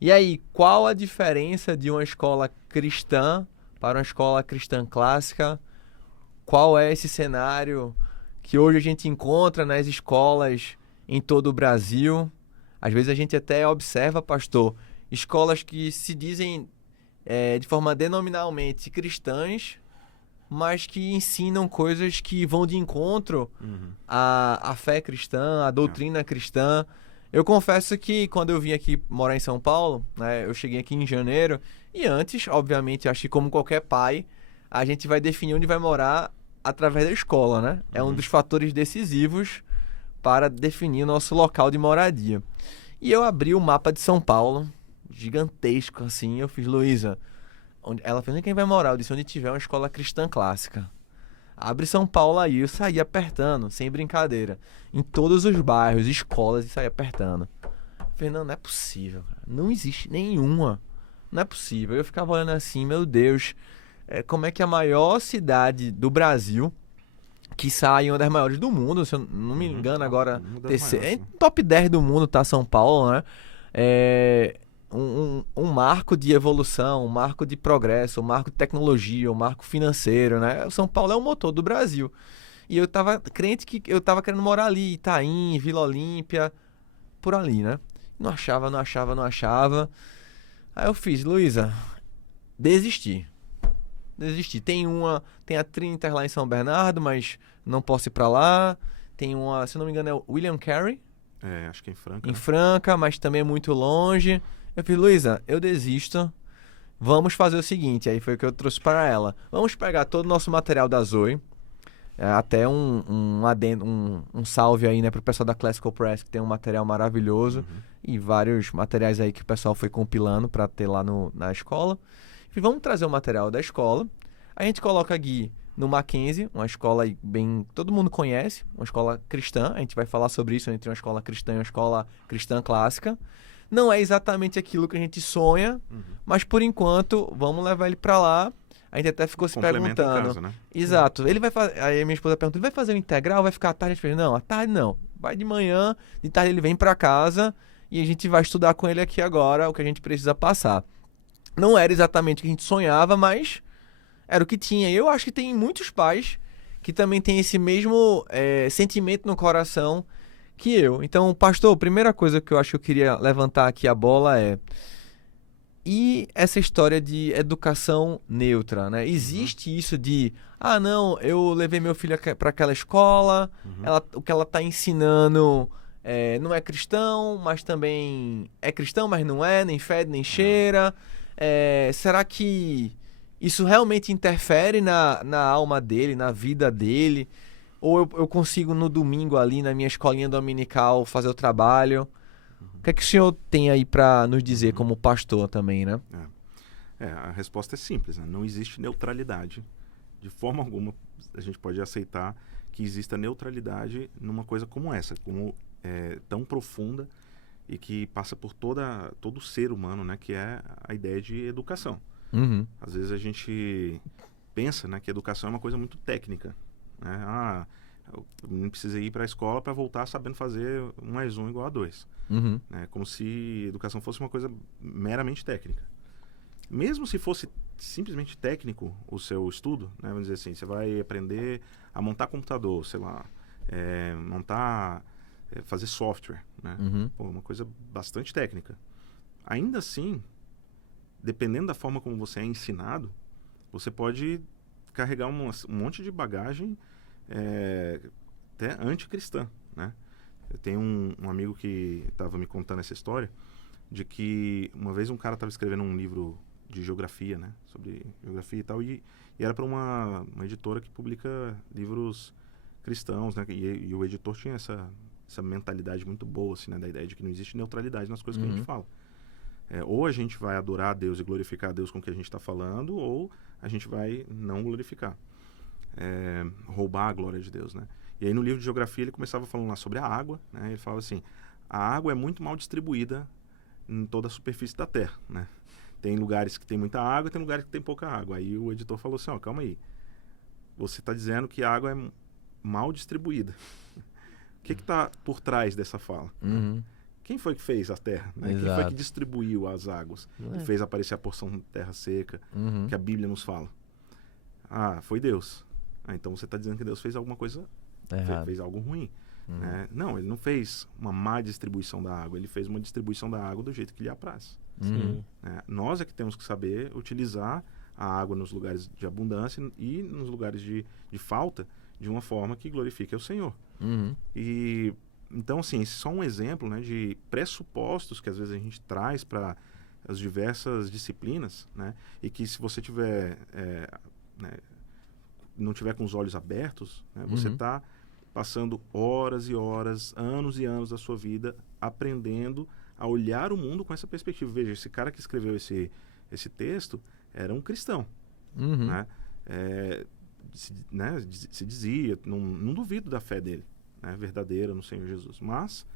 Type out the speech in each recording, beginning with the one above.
E aí, qual a diferença de uma escola cristã para uma escola cristã clássica? Qual é esse cenário que hoje a gente encontra nas escolas em todo o Brasil? Às vezes a gente até observa, pastor, escolas que se dizem de forma denominalmente cristãs, mas que ensinam coisas que vão de encontro Uhum. à fé cristã, à É. doutrina cristã. Eu confesso que quando eu vim aqui morar em São Paulo, né, eu cheguei aqui em janeiro, e antes, obviamente, acho que como qualquer pai, a gente vai definir onde vai morar através da escola, né? É um Uhum. dos fatores decisivos para definir o nosso local de moradia. E eu abri o mapa de São Paulo, gigantesco assim, eu fiz, Luísa, ela fez, onde quem vai morar? Eu disse, onde tiver uma escola cristã clássica. Abre São Paulo aí, eu saí apertando, sem brincadeira. Em todos os bairros, escolas, e saí apertando. Falei, não é possível, cara. Não existe nenhuma. Não é possível. Eu ficava olhando assim, meu Deus, como é que a maior cidade do Brasil, que sai uma das maiores do mundo, se eu não me Uhum. engano Ah, agora, uma das terceiro, maiores, é né? top 10 do mundo tá São Paulo, né? É um marco de evolução, um marco de progresso, um marco de tecnologia, um marco financeiro, né? O São Paulo é o motor do Brasil. E eu tava crente que eu tava querendo morar ali, Itaim, Vila Olímpia, por ali, né? Não achava, não achava, não achava. Aí eu fiz, Luísa, desisti. Desisti. Tem a Triniter lá em São Bernardo, mas não posso ir pra lá. Tem uma, se eu não me engano, é o William Carey, É, acho que é em Franca, em né? Franca, mas também é muito longe. Eu fiz, Luísa, eu desisto. Vamos fazer o seguinte, aí foi o que eu trouxe para ela. Vamos pegar todo o nosso material da Zoe. Até um salve aí, né, pro pessoal da Classical Press, que tem um material maravilhoso. Uhum. E vários materiais aí que o pessoal foi compilando para ter lá na escola. E vamos trazer o material da escola. A gente coloca aqui no Mackenzie, uma escola aí bem. Todo mundo conhece, uma escola cristã. A gente vai falar sobre isso entre uma escola cristã e uma escola cristã clássica. Não é exatamente aquilo que a gente sonha, Uhum. mas por enquanto, vamos levar ele para lá. A gente até ficou se Complementa em perguntando. casa, né? Exato. Ele vai fazer. Aí minha esposa perguntou: ele vai fazer o integral? Vai ficar à tarde? Eu falei: não, à tarde não. Vai de manhã, de tarde ele vem para casa e a gente vai estudar com ele aqui agora o que a gente precisa passar. Não era exatamente o que a gente sonhava, mas era o que tinha. E eu acho que tem muitos pais que também têm esse mesmo sentimento no coração que eu. Então, pastor, a primeira coisa que eu acho que eu queria levantar aqui a bola é: e essa história de educação neutra, né? Uhum. Existe isso de, ah, não, eu levei meu filho para aquela escola, Uhum. o que ela está ensinando não é cristão, mas também é cristão, mas não é, nem fede, nem É. cheira. Será que isso realmente interfere na alma dele, na vida dele? Ou eu consigo no domingo ali, na minha escolinha dominical, fazer o trabalho? O Uhum. que é que o senhor tem aí para nos dizer Uhum. como pastor também, né? A resposta é simples, né? Não existe neutralidade. De forma alguma a gente pode aceitar que exista neutralidade numa coisa como essa, como tão profunda e que passa por todo ser humano, né? Que é a ideia de educação. Uhum. Às vezes a gente pensa, né, que educação é uma coisa muito técnica, né? O menino precisa ir para a escola para voltar sabendo fazer 1 mais 1 igual a 2, Uhum. né? Como se educação fosse uma coisa meramente técnica. Mesmo se fosse simplesmente técnico o seu estudo, né? Vamos dizer assim, você vai aprender a montar computador, sei lá, fazer software, né? Uhum. Pô, uma coisa bastante técnica. Ainda assim, dependendo da forma como você é ensinado, você pode carregar um monte de bagagem até anticristã, né? Eu tenho um amigo que estava me contando essa história de que uma vez um cara estava escrevendo um livro de geografia, né? Sobre geografia e tal, e era para uma editora que publica livros cristãos, né? E o editor tinha essa mentalidade muito boa, assim, né? Da ideia de que não existe neutralidade nas coisas que a gente Uhum. fala. Ou a gente vai adorar a Deus e glorificar a Deus com o que a gente está falando, ou a gente vai não glorificar, roubar a glória de Deus, né? E aí no livro de geografia ele começava falando lá sobre a água, né? Ele falava assim, a água é muito mal distribuída em toda a superfície da Terra, né? Tem lugares que tem muita água e tem lugares que tem pouca água. Aí o editor falou assim, ó, calma aí, você está dizendo que a água é mal distribuída. O que está por trás dessa fala, né? Uhum. quem foi que fez a terra? Né? Quem foi que distribuiu as águas? E fez aparecer a porção de terra seca, que a Bíblia nos fala. Ah, foi Deus. Ah, então você está dizendo que Deus fez alguma coisa, fez algo ruim. Né? Não, ele não fez uma má distribuição da água, ele fez uma distribuição da água do jeito que lhe apraz. Nós é que temos que saber utilizar a água nos lugares de abundância e nos lugares de falta de uma forma que glorifique ao Senhor. E então, assim, esse é só um exemplo, né, de pressupostos que às vezes a gente traz para as diversas disciplinas, né, e que se você tiver não tiver com os olhos abertos, né, você está passando horas e horas, anos e anos da sua vida aprendendo a olhar o mundo com essa perspectiva. Veja, esse cara que escreveu esse texto era um cristão, né? Se dizia, não duvido da fé dele, né, verdadeira no Senhor Jesus, mas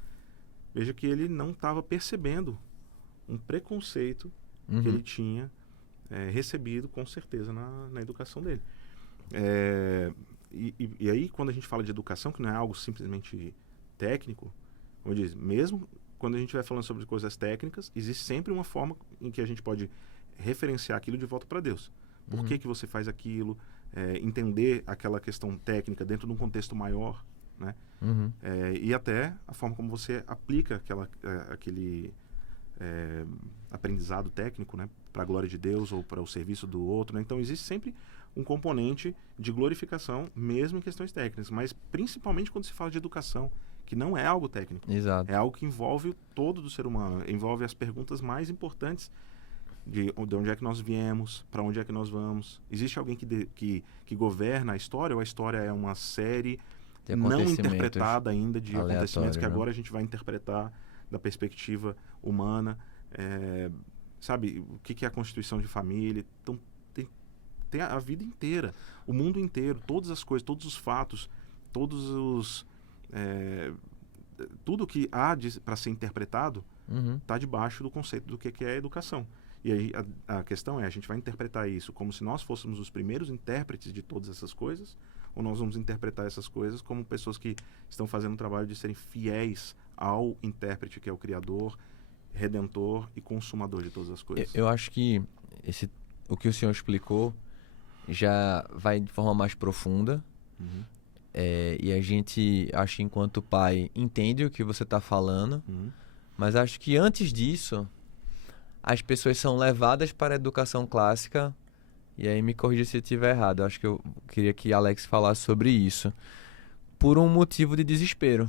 veja que ele não estava percebendo um preconceito que ele tinha recebido com certeza na educação dele. E aí, quando a gente fala de educação, que não é algo simplesmente técnico, como eu disse, mesmo quando a gente vai falando sobre coisas técnicas, existe sempre uma forma em que a gente pode referenciar aquilo de volta para Deus. Por que você faz aquilo? Entender aquela questão técnica dentro de um contexto maior, né? E até a forma como você aplica aquele aprendizado técnico, né, para a glória de Deus ou para o serviço do outro, né? Então existe sempre um componente de glorificação, mesmo em questões técnicas, mas principalmente quando se fala de educação, que não é algo técnico. Exato. É algo que envolve o todo do ser humano, envolve as perguntas mais importantes de onde é que nós viemos, para onde é que nós vamos. Existe alguém que governa a história, ou a história é uma série não interpretada ainda de acontecimentos que agora a gente vai interpretar da perspectiva humana, sabe, o que é a constituição de família. Então tem a vida inteira, o mundo inteiro, todas as coisas, todos os fatos, tudo que há para ser interpretado está debaixo do conceito do que é educação. E aí a questão é, a gente vai interpretar isso como se nós fôssemos os primeiros intérpretes de todas essas coisas, ou nós vamos interpretar essas coisas como pessoas que estão fazendo o trabalho de serem fiéis ao intérprete, que é o Criador, Redentor e Consumador de todas as coisas. Eu acho que o que o senhor explicou já vai de forma mais profunda. E a gente, acho que enquanto pai, entende o que você está falando, mas acho que antes disso, as pessoas são levadas para a educação clássica, e aí me corrija se eu estiver errado, eu acho que eu queria que Alex falasse sobre isso, por um motivo de desespero.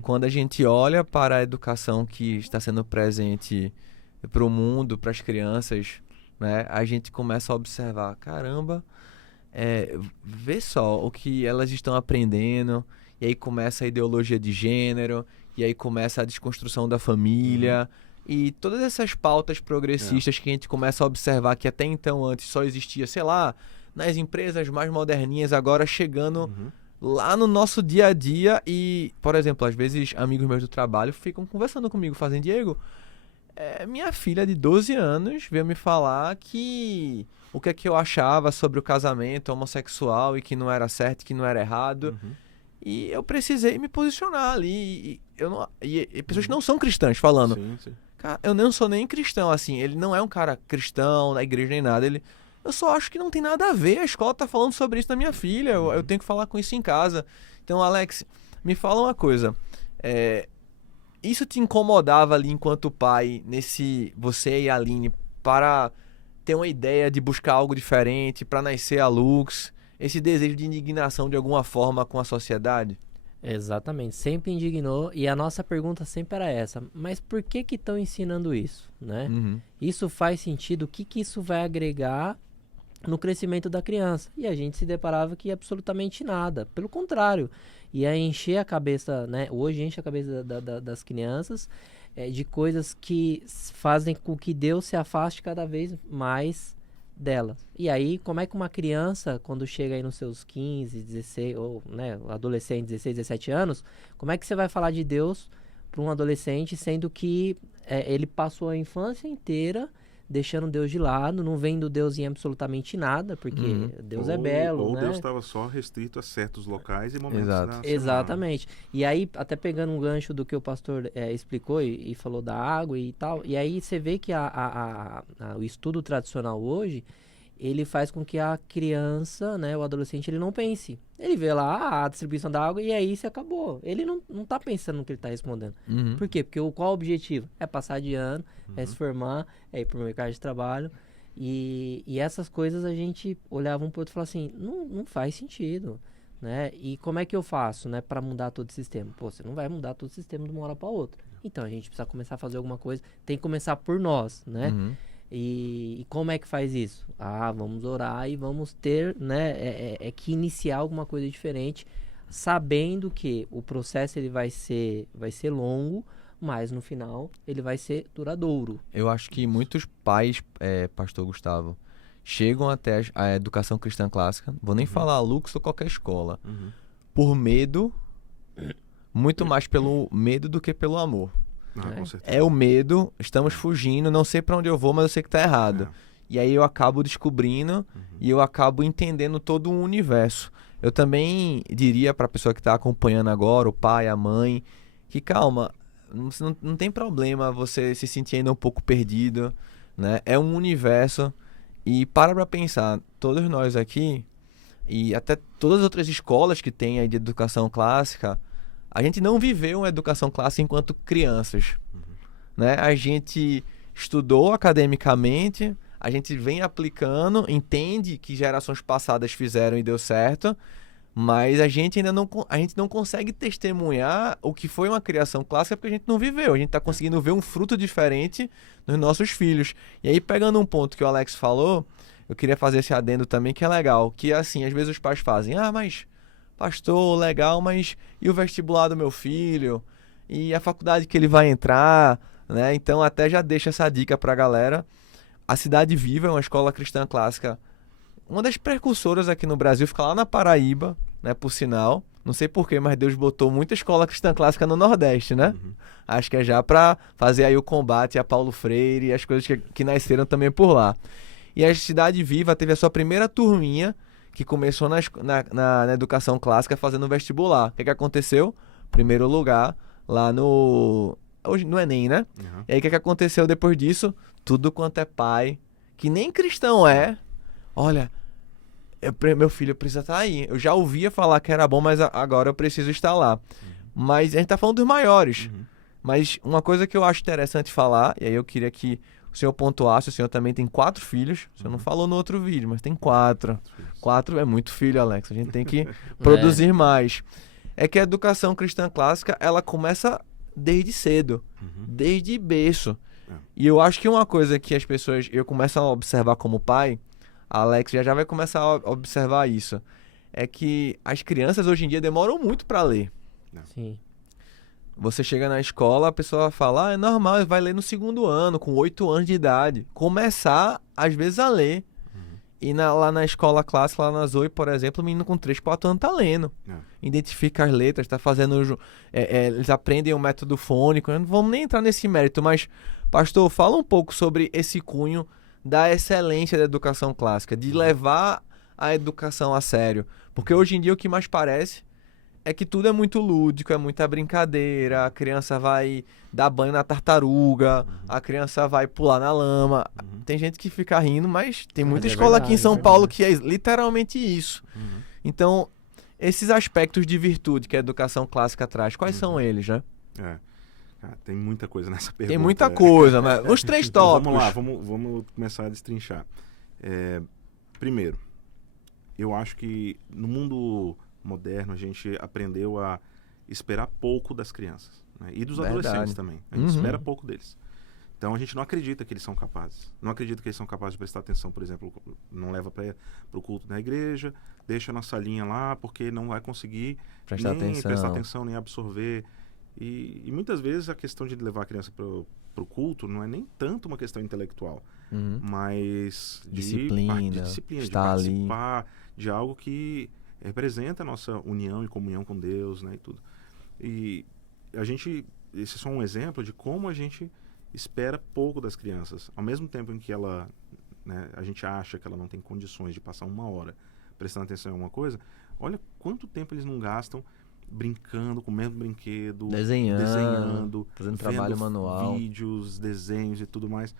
Quando a gente olha para a educação que está sendo presente para o mundo, para as crianças, né, a gente começa a observar, caramba, vê só o que elas estão aprendendo, e aí começa a ideologia de gênero, e aí começa a desconstrução da família, e todas essas pautas progressistas que a gente começa a observar que até então antes só existia, sei lá, nas empresas mais moderninhas, agora chegando lá no nosso dia a dia. E, por exemplo, às vezes amigos meus do trabalho ficam conversando comigo, fazem, Diego, minha filha de 12 anos veio me falar que o que é que eu achava sobre o casamento homossexual e que não era certo, que não era errado. E eu precisei me posicionar ali. E pessoas que não são cristãs falando. Sim. Cara, eu não sou nem cristão, assim. Ele não é um cara cristão, na igreja nem nada. Eu só acho que não tem nada a ver. A escola tá falando sobre isso na minha filha. Eu tenho que falar com isso em casa. Então, Alex, me fala uma coisa. Isso te incomodava ali enquanto pai, você e a Aline, para ter uma ideia de buscar algo diferente, para nascer a Lux? Esse desejo de indignação de alguma forma com a sociedade? Exatamente, sempre indignou, e a nossa pergunta sempre era essa, mas por que estão ensinando isso, né? Isso faz sentido? O que isso vai agregar no crescimento da criança? E a gente se deparava que absolutamente nada, pelo contrário, ia encher a cabeça, né? Hoje enche a cabeça das crianças de coisas que fazem com que Deus se afaste cada vez mais dela. E aí, como é que uma criança, quando chega aí nos seus 15, 16, ou né, adolescente, 16, 17 anos, como é que você vai falar de Deus para um adolescente, sendo que ele passou a infância inteira deixando Deus de lado, não vendo Deus em absolutamente nada, porque Deus é belo, ou né? Deus estava só restrito a certos locais e momentos Exato. da semana. Exatamente. E aí, até pegando um gancho do que o pastor explicou e falou da água e tal, e aí você vê que o estudo tradicional hoje, ele faz com que a criança, né, o adolescente, ele não pense. Ele vê lá a distribuição da água e aí se acabou. Ele não tá pensando no que ele tá respondendo. Por quê? Porque qual o objetivo? É passar de ano, é se formar, é ir pro mercado de trabalho. E essas coisas a gente olhava um pro outro e falava assim, não faz sentido, né? E como é que eu faço, né, para mudar todo o sistema? Pô, você não vai mudar todo o sistema de uma hora para outra. Então a gente precisa começar a fazer alguma coisa, tem que começar por nós, né? E como é que faz isso? Vamos orar e vamos ter, né, que iniciar alguma coisa diferente, sabendo que o processo ele vai ser longo, mas no final ele vai ser duradouro. Eu acho que muitos pais, pastor Gustavo, chegam até a educação cristã clássica, vou nem falar Lux ou qualquer escola, por medo, muito mais pelo medo do que pelo amor. Com certeza. É o medo, estamos fugindo, não sei pra onde eu vou, mas eu sei que tá errado. E aí eu acabo descobrindo e eu acabo entendendo todo o universo. Eu também diria pra pessoa que tá acompanhando agora, o pai, a mãe, que calma, não tem problema você se sentir ainda um pouco perdido, né? É um universo e para pra pensar, todos nós aqui e até todas as outras escolas que tem aí de educação clássica, a gente não viveu uma educação clássica enquanto crianças, né? A gente estudou academicamente, a gente vem aplicando, entende que gerações passadas fizeram e deu certo, mas a gente ainda não consegue testemunhar o que foi uma criação clássica porque a gente não viveu. A gente está conseguindo ver um fruto diferente nos nossos filhos. E aí, pegando um ponto que o Alex falou, eu queria fazer esse adendo também, que é legal, que assim, às vezes os pais fazem, mas... pastor, legal, mas e o vestibular do meu filho? E a faculdade que ele vai entrar, né? Então até já deixa essa dica pra galera. A Cidade Viva é uma escola cristã clássica, uma das precursoras aqui no Brasil, fica lá na Paraíba, né, por sinal. Não sei porquê, mas Deus botou muita escola cristã clássica no Nordeste, né? Acho que é já pra fazer aí o combate a Paulo Freire e as coisas que nasceram também por lá. E a Cidade Viva teve a sua primeira turminha, que começou na educação clássica fazendo vestibular. O que aconteceu? Primeiro lugar lá no Enem, né? E aí o que aconteceu depois disso? Tudo quanto é pai, que nem cristão olha, meu filho precisa estar aí. Eu já ouvia falar que era bom, mas agora eu preciso estar lá. Mas a gente tá falando dos maiores. Mas uma coisa que eu acho interessante falar, e aí eu queria que o senhor pontuasse, o senhor também tem 4 filhos. O senhor não falou no outro vídeo, mas tem 4. 4 é muito filho, Alex. A gente tem que produzir mais. É que a educação cristã clássica, ela começa desde cedo. Desde berço. E eu acho que uma coisa que as pessoas... Eu começo a observar como pai, a Alex já vai começar a observar isso. É que as crianças hoje em dia demoram muito para ler. Sim. Você chega na escola, a pessoa fala, é normal, vai ler no 2º ano, com 8 anos de idade. Começar, às vezes, a ler. E lá na escola clássica, lá na Zoe, por exemplo, o menino com 3, 4 anos tá lendo. Identifica as letras, tá fazendo... eles aprendem o método fônico. Não vamos nem entrar nesse mérito, mas, pastor, fala um pouco sobre esse cunho da excelência da educação clássica, de levar a educação a sério. Porque hoje em dia o que mais parece é que tudo é muito lúdico, é muita brincadeira, a criança vai dar banho na tartaruga, a criança vai pular na lama. Tem gente que fica rindo, mas tem muita escola aqui em São Paulo que é literalmente isso. Então, esses aspectos de virtude que a educação clássica traz, quais são eles, né? Tem muita coisa nessa pergunta. Tem muita coisa, mas os 3 tópicos. Vamos lá, vamos começar a destrinchar. Primeiro, eu acho que no mundo moderno a gente aprendeu a esperar pouco das crianças, né? E dos adolescentes também. A gente espera pouco deles. Então a gente não acredita que eles são capazes. Não acredita que eles são capazes de prestar atenção, por exemplo, não leva para o culto na igreja, deixa na salinha lá, porque não vai conseguir prestar atenção, nem absorver. E muitas vezes a questão de levar a criança para o culto não é nem tanto uma questão intelectual, mas de disciplina, de participar ali, de algo que representa a nossa união e comunhão com Deus, né, e tudo. E a gente, esse é só um exemplo de como a gente espera pouco das crianças. Ao mesmo tempo em que ela, né, a gente acha que ela não tem condições de passar 1 hora prestando atenção em alguma coisa, olha quanto tempo eles não gastam brincando com o mesmo brinquedo, desenhando, fazendo trabalho manual, vídeos, desenhos e tudo mais.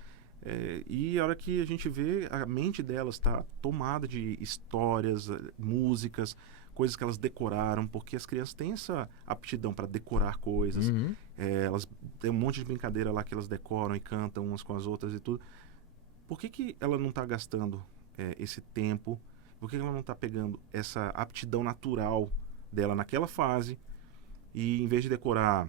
E a hora que a gente vê, a mente delas está tomada de histórias, músicas, coisas que elas decoraram, porque as crianças têm essa aptidão para decorar coisas. Elas têm um monte de brincadeira lá que elas decoram e cantam umas com as outras e tudo. Por que ela não está gastando esse tempo? Por que ela não está pegando essa aptidão natural dela naquela fase e, em vez de decorar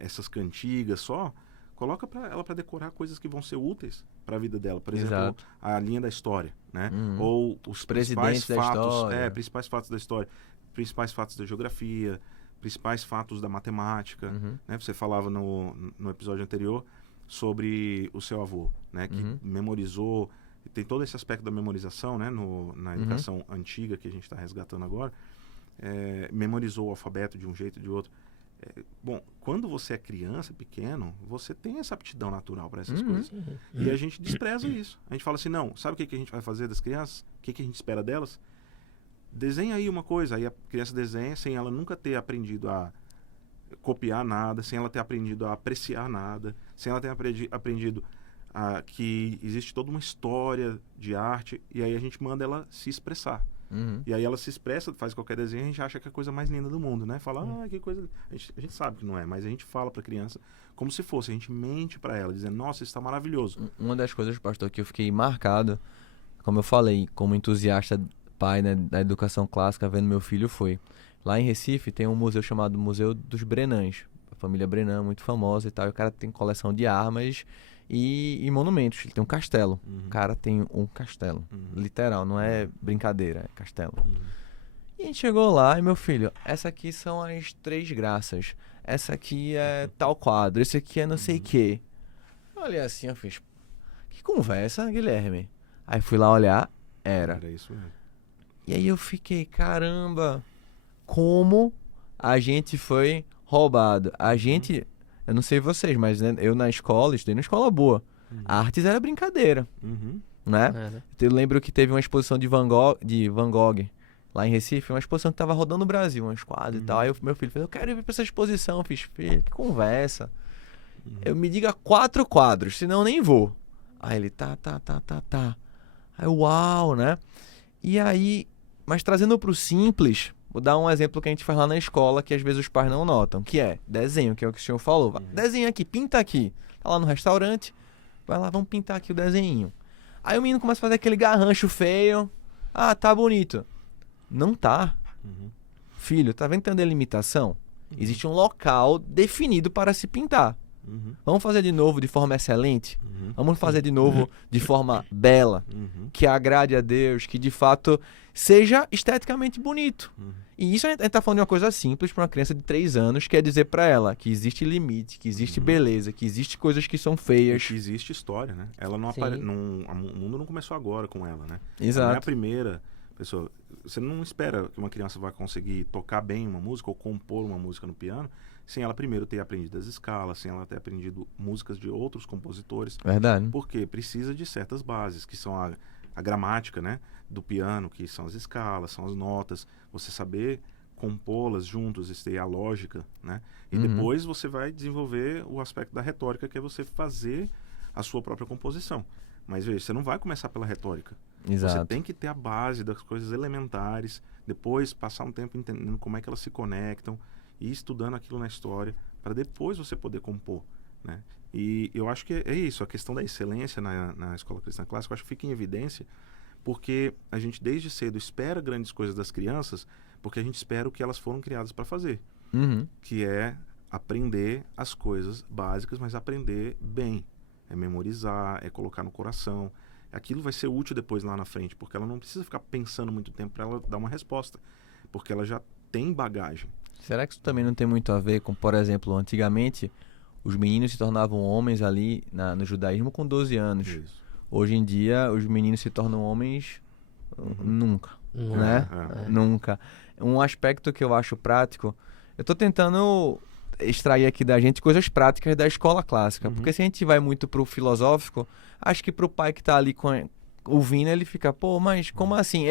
essas cantigas só, coloca ela para decorar coisas que vão ser úteis para a vida dela. Por exemplo, a linha da história, né? Ou os principais fatos, principais fatos da história, principais fatos da geografia, principais fatos da matemática, né? Você falava no episódio anterior sobre o seu avô, né? Que memorizou, tem todo esse aspecto da memorização, né? Na educação antiga que a gente está resgatando agora, memorizou o alfabeto de um jeito ou de outro. Bom, quando você é criança, pequeno, você tem essa aptidão natural para essas coisas. E a gente despreza isso. A gente fala assim, não, sabe o que a gente vai fazer das crianças? O que a gente espera delas? Desenha aí uma coisa. Aí a criança desenha sem ela nunca ter aprendido a copiar nada, sem ela ter aprendido a apreciar nada, sem ela ter aprendido que existe toda uma história de arte, e aí a gente manda ela se expressar. E aí ela se expressa, faz qualquer desenho, a gente acha que é a coisa mais linda do mundo, né? Fala, que coisa... A gente sabe que não é, mas a gente fala pra criança como se fosse, a gente mente pra ela, dizendo, nossa, isso tá maravilhoso. Uma das coisas, pastor, que eu fiquei marcado, como eu falei, como entusiasta pai, né, da educação clássica, vendo meu filho, foi... Lá em Recife tem um museu chamado Museu dos Brenãs, a família Brenan, muito famosa e tal, e o cara tem coleção de armas e monumentos. Ele tem um castelo. O cara tem um castelo. Literal, não é brincadeira, é castelo. E a gente chegou lá e, meu filho, essa aqui são as 3 graças. Essa aqui é tal quadro. Esse aqui é não sei o quê. Eu olhei assim, eu fiz, que conversa, Guilherme? Aí fui lá olhar, era isso mesmo. E aí eu fiquei, caramba, como a gente foi roubado. A gente... Eu não sei vocês, mas né, eu na escola, estudei numa escola boa. Artes era brincadeira, né? Eu lembro que teve uma exposição de Van Gogh lá em Recife, uma exposição que tava rodando no Brasil, umas quadras e tal. Aí meu filho falou, eu quero ir pra essa exposição. Eu fiz, filho, que conversa. Eu me diga 4 quadros, senão eu nem vou. Aí ele, tá. Aí, uau, né? E aí, mas trazendo pro simples... Vou dar um exemplo que a gente faz lá na escola, que às vezes os pais não notam, que é desenho, que é o que o senhor falou. Desenha aqui, pinta aqui. Tá lá no restaurante, vai lá, vamos pintar aqui o desenho. Aí o menino começa a fazer aquele garrancho feio. Ah, tá bonito. Não tá. Filho, tá vendo que tem uma delimitação? Existe um local definido para se pintar. Vamos fazer de novo de forma excelente? Vamos fazer de novo de forma bela, que agrade a Deus, que de fato seja esteticamente bonito. E isso a gente tá falando de uma coisa simples para uma criança de 3 anos, que é dizer para ela que existe limite, que existe beleza, que existe coisas que são feias. E que existe história, né? Ela não o mundo não começou agora com ela, né? Exato. Ela não é a primeira pessoa. Você não espera que uma criança vá conseguir tocar bem uma música ou compor uma música no piano sem ela primeiro ter aprendido as escalas, sem ela ter aprendido músicas de outros compositores. Verdade. Porque precisa de certas bases, que são a gramática, né, do piano, que são as escalas, são as notas, você saber compô-las juntos, isso aí é a lógica, né? E depois você vai desenvolver o aspecto da retórica, que é você fazer a sua própria composição. Mas veja, você não vai começar pela retórica. Exato. Você tem que ter a base das coisas elementares, depois passar um tempo entendendo como é que elas se conectam e estudando aquilo na história, para depois você poder compor, né? E eu acho que é isso, a questão da excelência na escola cristã clássica, eu acho que fica em evidência, porque a gente desde cedo espera grandes coisas das crianças, porque a gente espera o que elas foram criadas para fazer, que é aprender as coisas básicas, mas aprender bem, é memorizar, é colocar no coração. Aquilo vai ser útil depois lá na frente, porque ela não precisa ficar pensando muito tempo para ela dar uma resposta, porque ela já tem bagagem. Será que isso também não tem muito a ver com, por exemplo, antigamente os meninos se tornavam homens ali no judaísmo com 12 anos. Isso. Hoje em dia os meninos se tornam homens nunca, né? Nunca. Um aspecto que eu acho prático, eu tô tentando extrair aqui da gente coisas práticas da escola clássica. Porque se a gente vai muito pro filosófico, acho que pro pai que tá ali ouvindo, ele fica, pô, mas como assim?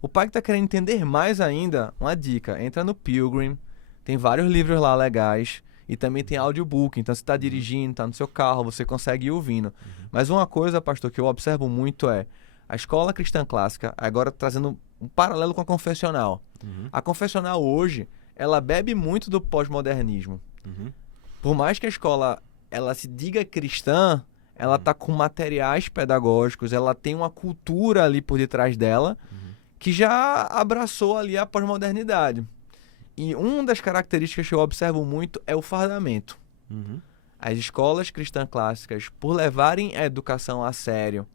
O pai que tá querendo entender mais ainda, uma dica, entra no Pilgrim, tem vários livros lá legais, e também tem audiobook, então você tá dirigindo, tá no seu carro, você consegue ir ouvindo. Mas uma coisa, pastor, que eu observo muito é, a escola cristã clássica, agora trazendo um paralelo com a confessional. A confessional hoje, ela bebe muito do pós-modernismo. Por mais que a escola ela se diga cristã, ela tá com materiais pedagógicos, ela tem uma cultura ali por detrás dela, que já abraçou ali a pós-modernidade. E uma das características que eu observo muito é o fardamento. As escolas cristãs clássicas, por levarem a educação a sério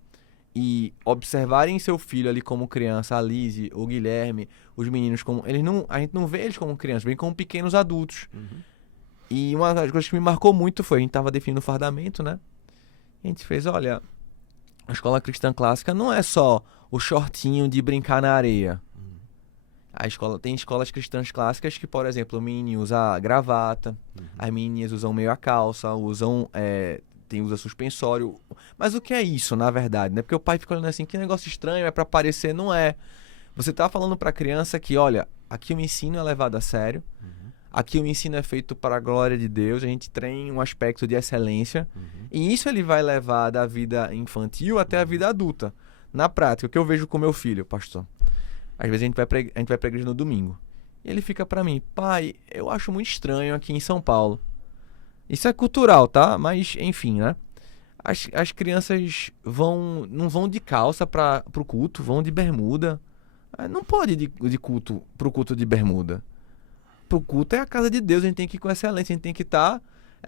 e observarem seu filho ali como criança, a Lise, o Guilherme, os meninos como... a gente não vê eles como crianças, vem como pequenos adultos. E uma das coisas que me marcou muito foi, a gente estava definindo o fardamento, né? A gente fez, olha, a escola cristã clássica não é só o shortinho de brincar na areia. Tem escolas cristãs clássicas que, por exemplo, o menino usa gravata, as meninas usam meio a calça, usa suspensório. Mas o que é isso, na verdade, né? Porque o pai fica olhando assim, que negócio estranho, é pra parecer, não é. Você tá falando pra criança que, olha, aqui o ensino é levado a sério, aqui o ensino é feito para a glória de Deus, a gente tem um aspecto de excelência, e isso ele vai levar da vida infantil até a vida adulta. Na prática, o que eu vejo com meu filho, pastor, às vezes a gente vai pra igreja no domingo, e ele fica pra mim, pai, eu acho muito estranho aqui em São Paulo. Isso é cultural, tá? Mas, enfim, né? As crianças não vão de calça pro culto, vão de bermuda. Não pode ir pro culto de bermuda. Pro culto é a casa de Deus, a gente tem que ir com excelência, a gente tem que estar...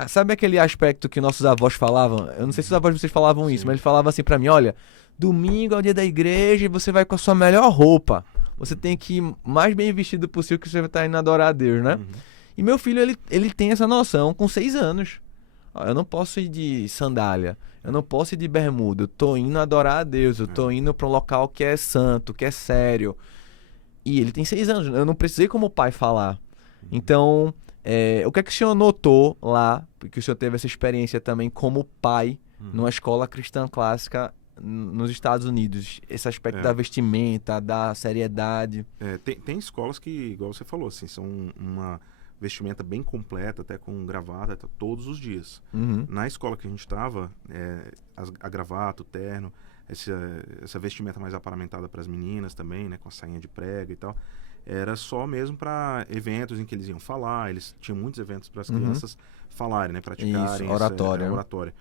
Sabe aquele aspecto que nossos avós falavam? Eu não sei se os avós de vocês falavam isso, mas eles falavam assim pra mim, olha, domingo é o dia da igreja e você vai com a sua melhor roupa. Você tem que ir mais bem vestido possível que você vai estar indo adorar a Deus, né? E meu filho, ele tem essa noção com 6 anos. Eu não posso ir de sandália, eu não posso ir de bermuda, eu tô indo adorar a Deus, eu tô indo pra um local que é santo, que é sério. E ele tem 6 anos, eu não precisei como pai falar. Então, o que é que o senhor notou lá, porque o senhor teve essa experiência também como pai numa escola cristã clássica nos Estados Unidos? Esse aspecto da vestimenta, da seriedade. Tem escolas que, igual você falou, assim, são uma vestimenta bem completa, até com gravata, todos os dias. Na escola que a gente estava, a gravata, o terno, essa vestimenta mais aparamentada para as meninas também, né, com a sainha de prega e tal, era só mesmo para eventos em que eles iam falar. Eles tinham muitos eventos para as crianças falarem, né, praticarem. Isso, oratória. Oratória.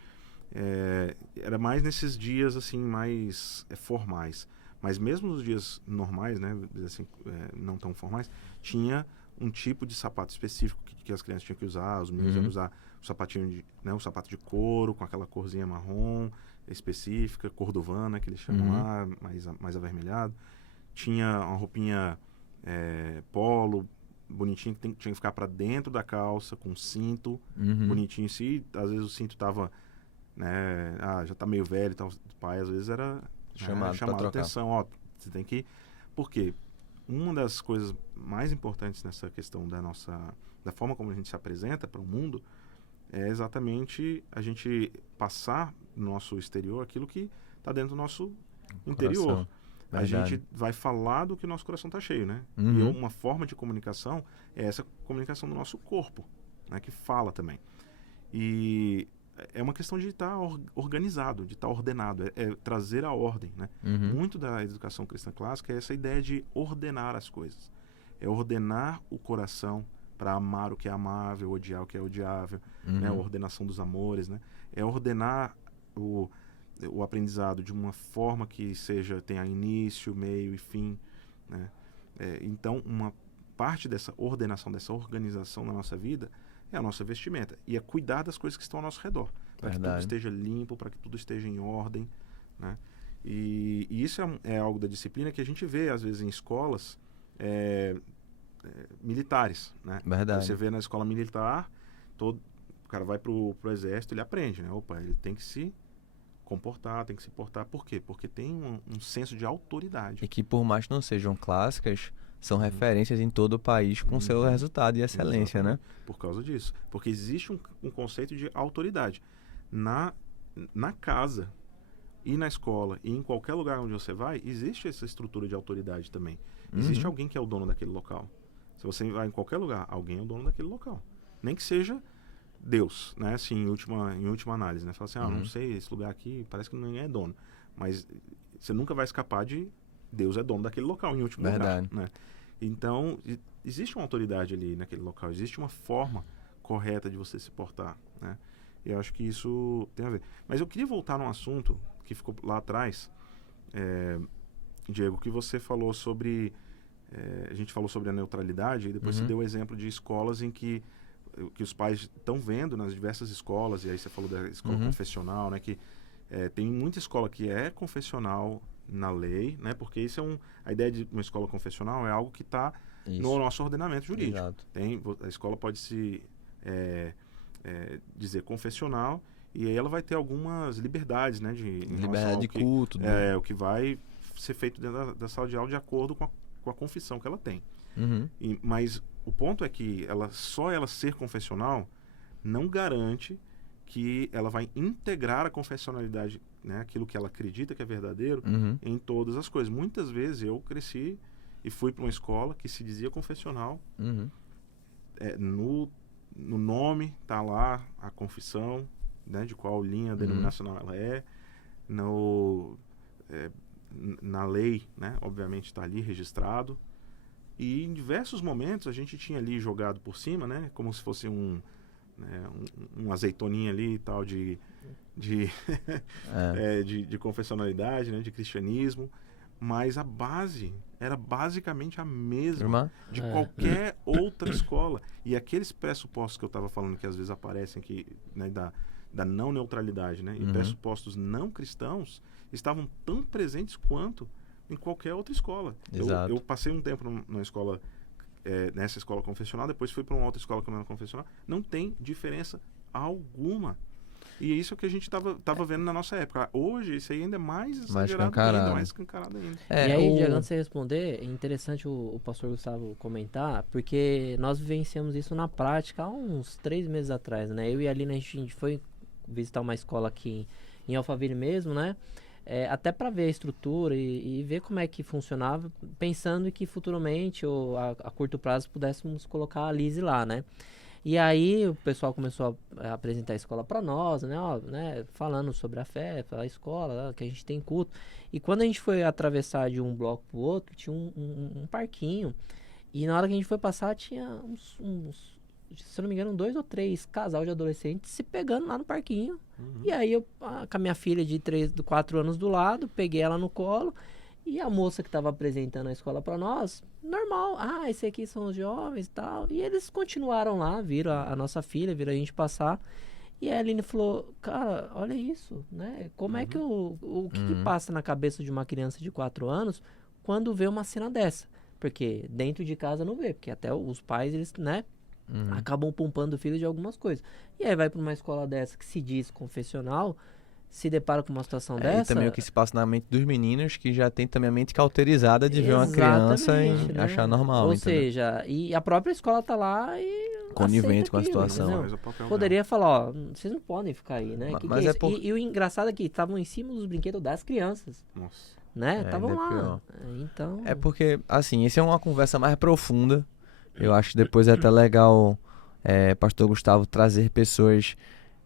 Era mais nesses dias assim mais formais. Mas mesmo nos dias normais, né, assim, não tão formais, tinha um tipo de sapato específico que as crianças tinham que usar. Os meninos iam usar o sapatinho um sapato de couro com aquela corzinha marrom específica, cordovana, que eles chamam lá, mais avermelhado. Tinha uma roupinha polo bonitinho, que tinha que ficar para dentro da calça, com cinto bonitinho. Se às vezes o cinto tava, né, já tá meio velho e tal, o pai às vezes era chamado a atenção, você tem que... Por quê? Uma das coisas mais importantes nessa questão da forma como a gente se apresenta para o mundo é exatamente a gente passar no nosso exterior aquilo que está dentro do nosso interior. A gente vai falar do que o nosso coração está cheio, né? E uma forma de comunicação é essa comunicação do nosso corpo, né? Que fala também. E é uma questão de estar organizado, de estar ordenado, é trazer a ordem, né? Muito da educação cristã clássica é essa ideia de ordenar as coisas. É ordenar o coração para amar o que é amável, odiar o que é odiável, né? A ordenação dos amores, né? É ordenar o aprendizado de uma forma que tenha início, meio e fim, né? Então, uma parte dessa ordenação, dessa organização na nossa vida é a nossa vestimenta. E é cuidar das coisas que estão ao nosso redor. Para que tudo esteja limpo, para que tudo esteja em ordem, né? E isso é algo da disciplina que a gente vê, às vezes, em escolas militares, né? Verdade. Você vê na escola militar, o cara vai pro exército, ele aprende, né? Ele tem que se comportar, tem que se portar. Por quê? Porque tem um senso de autoridade. E que por mais que não sejam clássicas, são referências em todo o país com seu resultado e excelência, Exatamente. né? Por causa disso. Porque existe um conceito de autoridade. Na casa e na escola e em qualquer lugar onde você vai, existe essa estrutura de autoridade também. Existe alguém que é o dono daquele local. Se você vai em qualquer lugar, alguém é o dono daquele local. Nem que seja Deus, né? Assim, em última análise, né? Fala assim, não sei, esse lugar aqui parece que ninguém é dono. Mas você nunca vai escapar de Deus é dono daquele local, em último lugar, né? Então, existe uma autoridade ali naquele local. Existe uma forma correta de você se portar, né? E eu acho que isso tem a ver. Mas eu queria voltar num assunto que ficou lá atrás, Diego, que você falou sobre... a gente falou sobre a neutralidade e depois você deu o exemplo de escolas em que os pais estão vendo nas diversas escolas, e aí você falou da escola confessional, né? Que tem muita escola que é confessional na lei, né? Porque isso a ideia de uma escola confessional é algo que está no nosso ordenamento jurídico. Exato. A escola pode se dizer confessional, e aí ela vai ter algumas liberdades, né? Liberdade de culto. O que vai ser feito dentro da sala de aula de acordo com a confissão que ela tem. Mas o ponto é que só ela ser confessional não garante que ela vai integrar a confessionalidade, né, aquilo que ela acredita que é verdadeiro, em todas as coisas. Muitas vezes eu cresci e fui para uma escola que se dizia confessional. No nome está lá a confissão, né, de qual linha denominacional ela é. Na lei, né, obviamente está ali registrado. E em diversos momentos a gente tinha ali jogado por cima, né, como se fosse um azeitoninha ali e tal de confessionalidade, né, de cristianismo, mas a base era basicamente a mesma de qualquer outra escola. E aqueles pressupostos que eu estava falando que às vezes aparecem aqui, né, da não neutralidade, né, e pressupostos não cristãos estavam tão presentes quanto em qualquer outra escola. Eu passei um tempo numa escola, nessa escola confessional, depois fui para uma outra escola que não era confessional. Não tem diferença alguma. E é isso que a gente estava vendo na nossa época. Hoje, isso aí ainda é mais escancarado ainda. E aí, Diego, antes de você responder, é interessante o pastor Gustavo comentar, porque nós vivenciamos isso na prática há uns 3 meses atrás, né? Eu e a Aline, a gente foi visitar uma escola aqui em Alphaville mesmo, né? Até para ver a estrutura e ver como é que funcionava, pensando que futuramente ou a curto prazo pudéssemos colocar a Lise lá, né? E aí o pessoal começou a apresentar a escola para nós, né? Falando sobre a fé, a escola, que a gente tem culto. E quando a gente foi atravessar de um bloco pro outro, tinha um parquinho. E na hora que a gente foi passar, tinha uns se eu não me engano, 2 ou 3 casal de adolescentes se pegando lá no parquinho. E aí eu, com a minha filha de 4 anos do lado, peguei ela no colo, e a moça que estava apresentando a escola para nós, normal, esse aqui são os jovens e tal. E eles continuaram lá, viram a nossa filha, viram a gente passar. E a Aline falou, cara, olha isso, né? Como é que o que passa na cabeça de uma criança de 4 anos quando vê uma cena dessa? Porque dentro de casa não vê, porque até os pais, eles, né? Acabam poupando o filho de algumas coisas. E aí vai para uma escola dessa que se diz confessional, se depara com uma situação dessa. E também o que se passa na mente dos meninos, que já tem também a mente cauterizada de ver uma criança e achar normal. Ou seja, e a própria escola tá lá e conivente com a situação. Poderia falar, vocês não podem ficar aí, né? Mas E o engraçado é que estavam em cima dos brinquedos das crianças. Nossa. Né? Estavam lá. Então... É porque, assim, isso é uma conversa mais profunda. Eu acho que depois é até legal, pastor Gustavo, trazer pessoas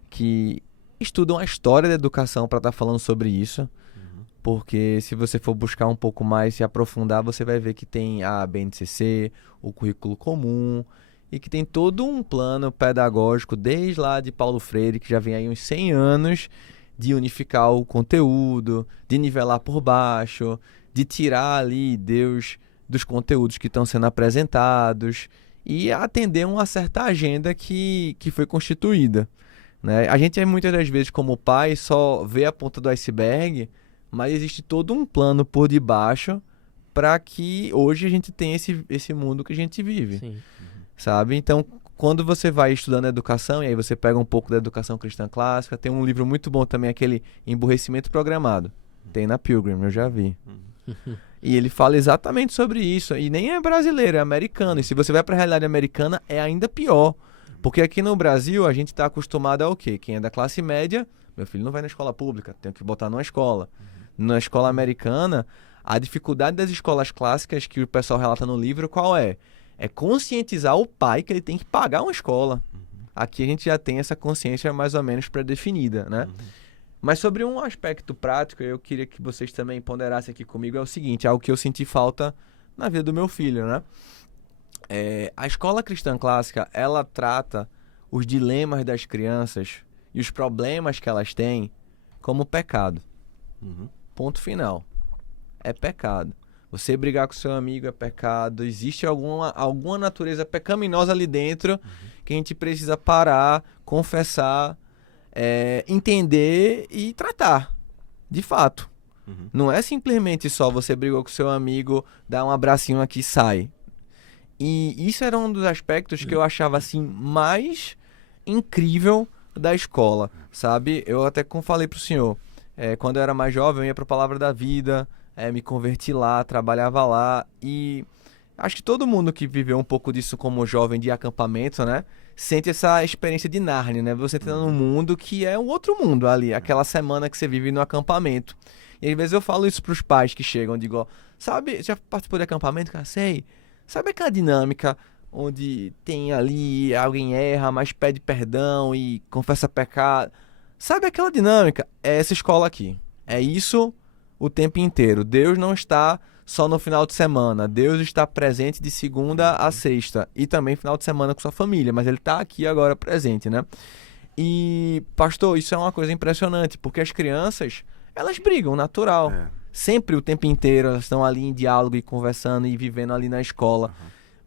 que estudam a história da educação para estar falando sobre isso. Porque se você for buscar um pouco mais, se aprofundar, você vai ver que tem a BNCC, o currículo comum, e que tem todo um plano pedagógico, desde lá de Paulo Freire, que já vem aí uns 100 anos, de unificar o conteúdo, de nivelar por baixo, de tirar ali Deus dos conteúdos que estão sendo apresentados e atender uma certa agenda que foi constituída, né? A gente muitas das vezes como pai só vê a ponta do iceberg, mas existe todo um plano por debaixo para que hoje a gente tenha esse mundo que a gente vive. Sim. Sabe? Então, quando você vai estudando educação, e aí você pega um pouco da educação cristã clássica, tem um livro muito bom também, aquele Emburrecimento Programado. Tem na Pilgrim, eu já vi. E ele fala exatamente sobre isso. E nem é brasileiro, é americano. E se você vai para a realidade americana, é ainda pior. Porque aqui no Brasil, a gente está acostumado a o quê? Quem é da classe média, meu filho não vai na escola pública, tem que botar numa escola. Na escola americana, a dificuldade das escolas clássicas que o pessoal relata no livro, qual é? É conscientizar o pai que ele tem que pagar uma escola. Aqui a gente já tem essa consciência mais ou menos pré-definida, né? Mas sobre um aspecto prático, eu queria que vocês também ponderassem aqui comigo, é o seguinte, é algo que eu senti falta na vida do meu filho, né? A escola cristã clássica, ela trata os dilemas das crianças e os problemas que elas têm como pecado. Ponto final. É pecado. Você brigar com seu amigo é pecado. Existe alguma natureza pecaminosa ali dentro que a gente precisa parar, confessar, entender e tratar. De fato. Não é simplesmente só você brigou com seu amigo, dá um abracinho aqui e sai. E isso era um dos aspectos que eu achava assim mais incrível da escola, sabe? Eu até falei pro senhor, quando eu era mais jovem, eu ia pra Palavra da Vida, me converti lá, trabalhava lá, e acho que todo mundo que viveu um pouco disso como jovem de acampamento, né? Sente essa experiência de Nárnia, né? Você tá num mundo que é um outro mundo ali, aquela semana que você vive no acampamento. E às vezes eu falo isso pros pais que chegam, digo, ó, sabe, já participou de acampamento? Cara, sei. Sabe aquela dinâmica onde tem ali, alguém erra, mas pede perdão e confessa pecado? Sabe aquela dinâmica? É essa escola aqui. É isso o tempo inteiro. Deus não está só no final de semana. Deus está presente de segunda a sexta. E também final de semana com sua família. Mas ele está aqui agora presente, né? E, pastor, isso é uma coisa impressionante. Porque as crianças, elas brigam, natural. Sempre o tempo inteiro elas estão ali em diálogo e conversando e vivendo ali na escola.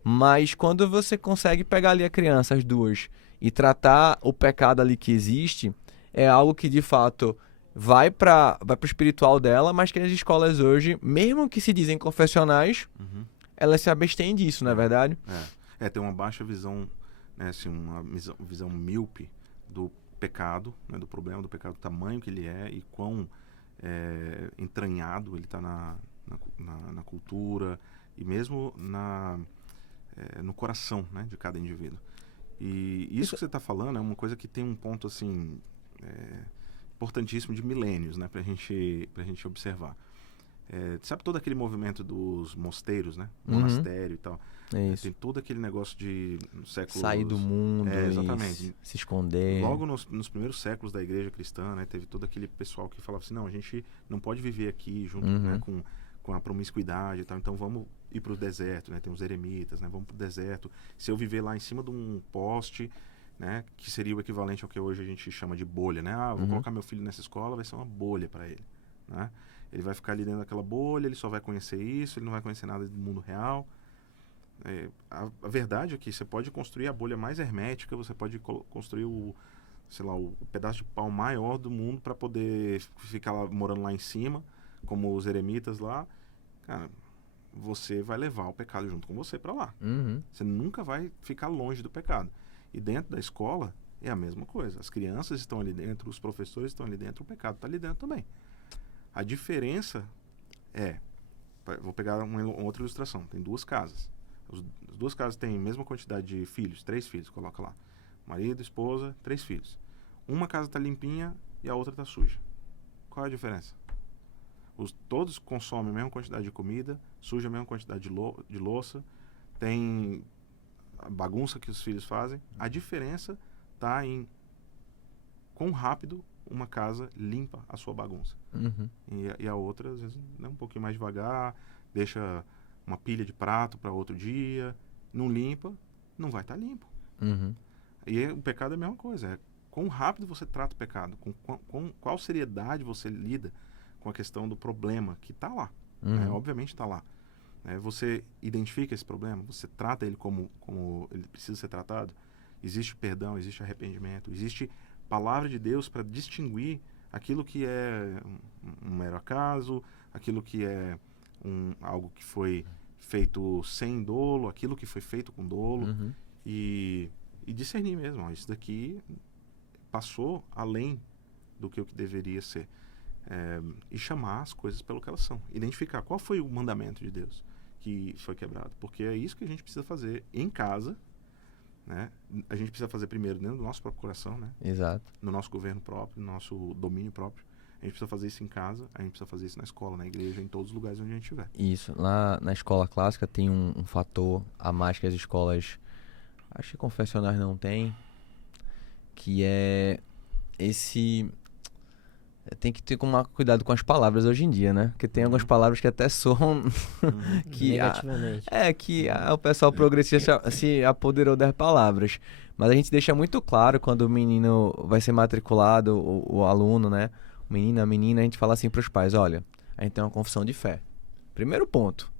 Mas quando você consegue pegar ali a criança, as duas, e tratar o pecado ali que existe, é algo que de fato vai para o espiritual dela, mas que as escolas hoje, mesmo que se dizem confessionais, elas se abstêm disso, não é verdade? Tem uma baixa visão, né, assim, uma visão míope do pecado, né, do problema do pecado, do tamanho que ele é e quão entranhado ele está na cultura e mesmo no coração, né, de cada indivíduo. E isso que você está falando é uma coisa que tem um ponto assim importantíssimo de milênios, né, pra gente observar. Sabe todo aquele movimento dos mosteiros, né, monastério e tal. Tem todo aquele negócio de séculos... Sair do mundo exatamente. E se esconder. Logo nos primeiros séculos da igreja cristã, né, teve todo aquele pessoal que falava assim, não, a gente não pode viver aqui junto, né, com a promiscuidade e tal, então vamos ir para o deserto, né, tem os eremitas, né, vamos para o deserto. Se eu viver lá em cima de um poste, né, que seria o equivalente ao que hoje a gente chama de bolha, né, vou colocar meu filho nessa escola, vai ser uma bolha para ele, né, ele vai ficar ali dentro daquela bolha, ele só vai conhecer isso, ele não vai conhecer nada do mundo real. A verdade é que você pode construir a bolha mais hermética, você pode construir o pedaço de pau maior do mundo para poder ficar lá, morando lá em cima, como os eremitas lá. Cara, você vai levar o pecado junto com você para lá. Você nunca vai ficar longe do pecado. E dentro da escola é a mesma coisa. As crianças estão ali dentro, os professores estão ali dentro, o pecado está ali dentro também. A diferença vou pegar uma outra ilustração. Tem duas casas. As duas casas têm a mesma quantidade de filhos, 3 filhos, coloca lá. Marido, esposa, 3 filhos. Uma casa está limpinha e a outra está suja. Qual é a diferença? Todos consomem a mesma quantidade de comida, sujam a mesma quantidade de louça, tem a bagunça que os filhos fazem. A diferença está em quão rápido uma casa limpa a sua bagunça. E a outra, às vezes, um pouquinho mais devagar, deixa uma pilha de prato para outro dia, não limpa, não vai estar limpo. E o pecado é a mesma coisa. Quão rápido você trata o pecado, com qual seriedade você lida com a questão do problema que está lá. Obviamente está lá. Você identifica esse problema, você trata ele como ele precisa ser tratado. Existe perdão, existe arrependimento, existe palavra de Deus para distinguir aquilo que é um mero acaso, aquilo que é algo que foi feito sem dolo, aquilo que foi feito com dolo, e discernir mesmo, isso daqui passou além do que o que deveria ser. e chamar as coisas pelo que elas são. Identificar qual foi o mandamento de Deus que foi quebrado. Porque é isso que a gente precisa fazer em casa, né? A gente precisa fazer primeiro dentro do nosso próprio coração, né? Exato. No nosso governo próprio, no nosso domínio próprio. A gente precisa fazer isso em casa, a gente precisa fazer isso na escola, na igreja, em todos os lugares onde a gente estiver. Isso. Lá na escola clássica tem um fator a mais que as escolas, acho que confessionais não tem, que é esse... Tem que ter cuidado com as palavras hoje em dia, né? Porque tem algumas palavras que até soam... que negativamente. O pessoal progressista se apoderou das palavras. Mas a gente deixa muito claro quando o menino vai ser matriculado, o aluno, né? O menino, a menina, a gente fala assim pros pais, olha, a gente tem uma confissão de fé. Primeiro ponto.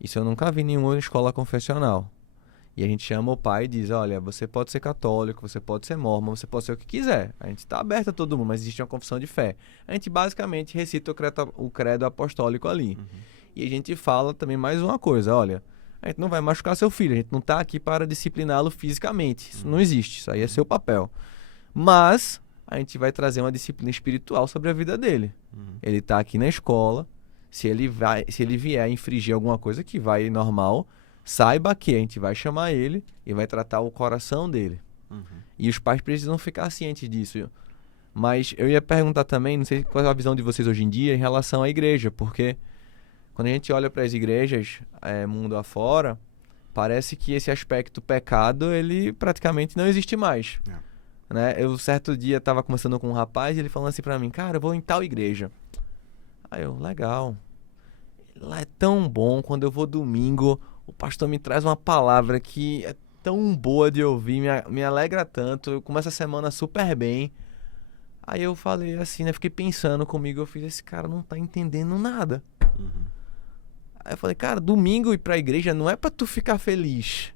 Isso eu nunca vi em nenhuma escola confessional. E a gente chama o pai e diz, olha, você pode ser católico, você pode ser mórmon, você pode ser o que quiser. A gente está aberto a todo mundo, mas existe uma confissão de fé. A gente basicamente recita o credo apostólico ali. E a gente fala também mais uma coisa, olha, a gente não vai machucar seu filho, a gente não está aqui para discipliná-lo fisicamente. Isso não existe, isso aí é seu papel. Mas a gente vai trazer uma disciplina espiritual sobre a vida dele. Ele está aqui na escola, se ele vier a infringir alguma coisa que vai normal, saiba que a gente vai chamar ele e vai tratar o coração dele. E os pais precisam ficar cientes disso. Mas eu ia perguntar também, não sei qual é a visão de vocês hoje em dia em relação à igreja, porque quando a gente olha para as igrejas, mundo afora, parece que esse aspecto pecado, ele praticamente não existe mais. Né? Eu certo dia estava conversando com um rapaz e ele falando assim para mim, cara, eu vou em tal igreja. Aí eu, legal. Lá é tão bom, quando eu vou domingo, o pastor me traz uma palavra que é tão boa de ouvir, me alegra tanto, eu começo a semana super bem. Aí eu falei assim, né, fiquei pensando comigo, eu fiz, esse cara não tá entendendo nada. Aí eu falei, cara, domingo ir pra igreja não é pra tu ficar feliz,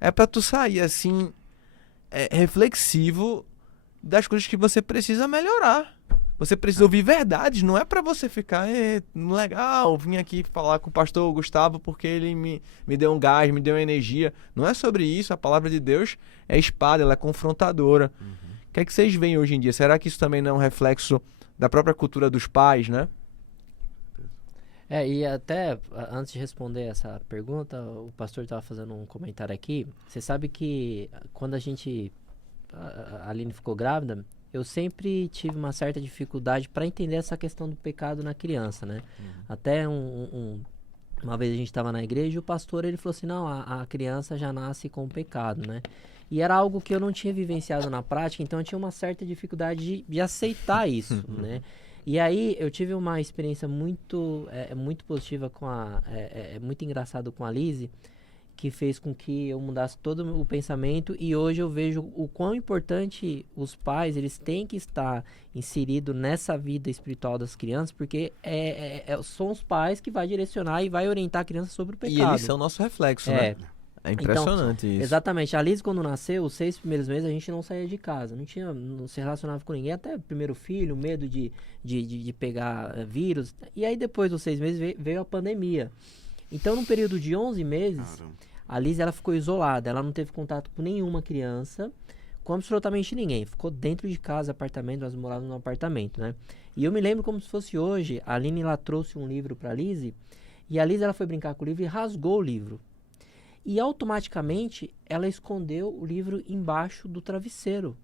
é pra tu sair assim, reflexivo das coisas que você precisa melhorar. Você precisa ouvir verdades, não é pra você ficar, legal, vim aqui falar com o pastor Gustavo porque ele me deu um gás, me deu uma energia. Não é sobre isso, a palavra de Deus é espada, ela é confrontadora. O que é que vocês veem hoje em dia? Será que isso também não é um reflexo da própria cultura dos pais, né? E até, antes de responder essa pergunta, o pastor estava fazendo um comentário aqui. Você sabe que quando a Aline ficou grávida, eu sempre tive uma certa dificuldade para entender essa questão do pecado na criança, né? Até uma vez a gente estava na igreja e o pastor ele falou assim, não, a criança já nasce com o pecado, né? E era algo que eu não tinha vivenciado na prática, então eu tinha uma certa dificuldade de aceitar isso, né? E aí eu tive uma experiência muito positiva muito engraçado com a Lise, que fez com que eu mudasse todo o pensamento, e hoje eu vejo o quão importante os pais, eles têm que estar inseridos nessa vida espiritual das crianças, porque são os pais que vai direcionar e vai orientar a criança sobre o pecado. E eles são o nosso reflexo, né? É impressionante isso. Exatamente. A Liz, quando nasceu, os 6 primeiros meses, a gente não saía de casa. Não se relacionava com ninguém. Até o primeiro filho, medo de pegar vírus. E aí, depois dos 6 meses, veio a pandemia. Então, num período de 11 meses, a Liz, ela ficou isolada. Ela não teve contato com nenhuma criança, com absolutamente ninguém. Ficou dentro de casa, apartamento. Nós morávamos num apartamento, né? E eu me lembro como se fosse hoje. A Aline, ela trouxe um livro pra Liz. E a Liz, ela foi brincar com o livro e rasgou o livro. E automaticamente ela escondeu o livro embaixo do travesseiro.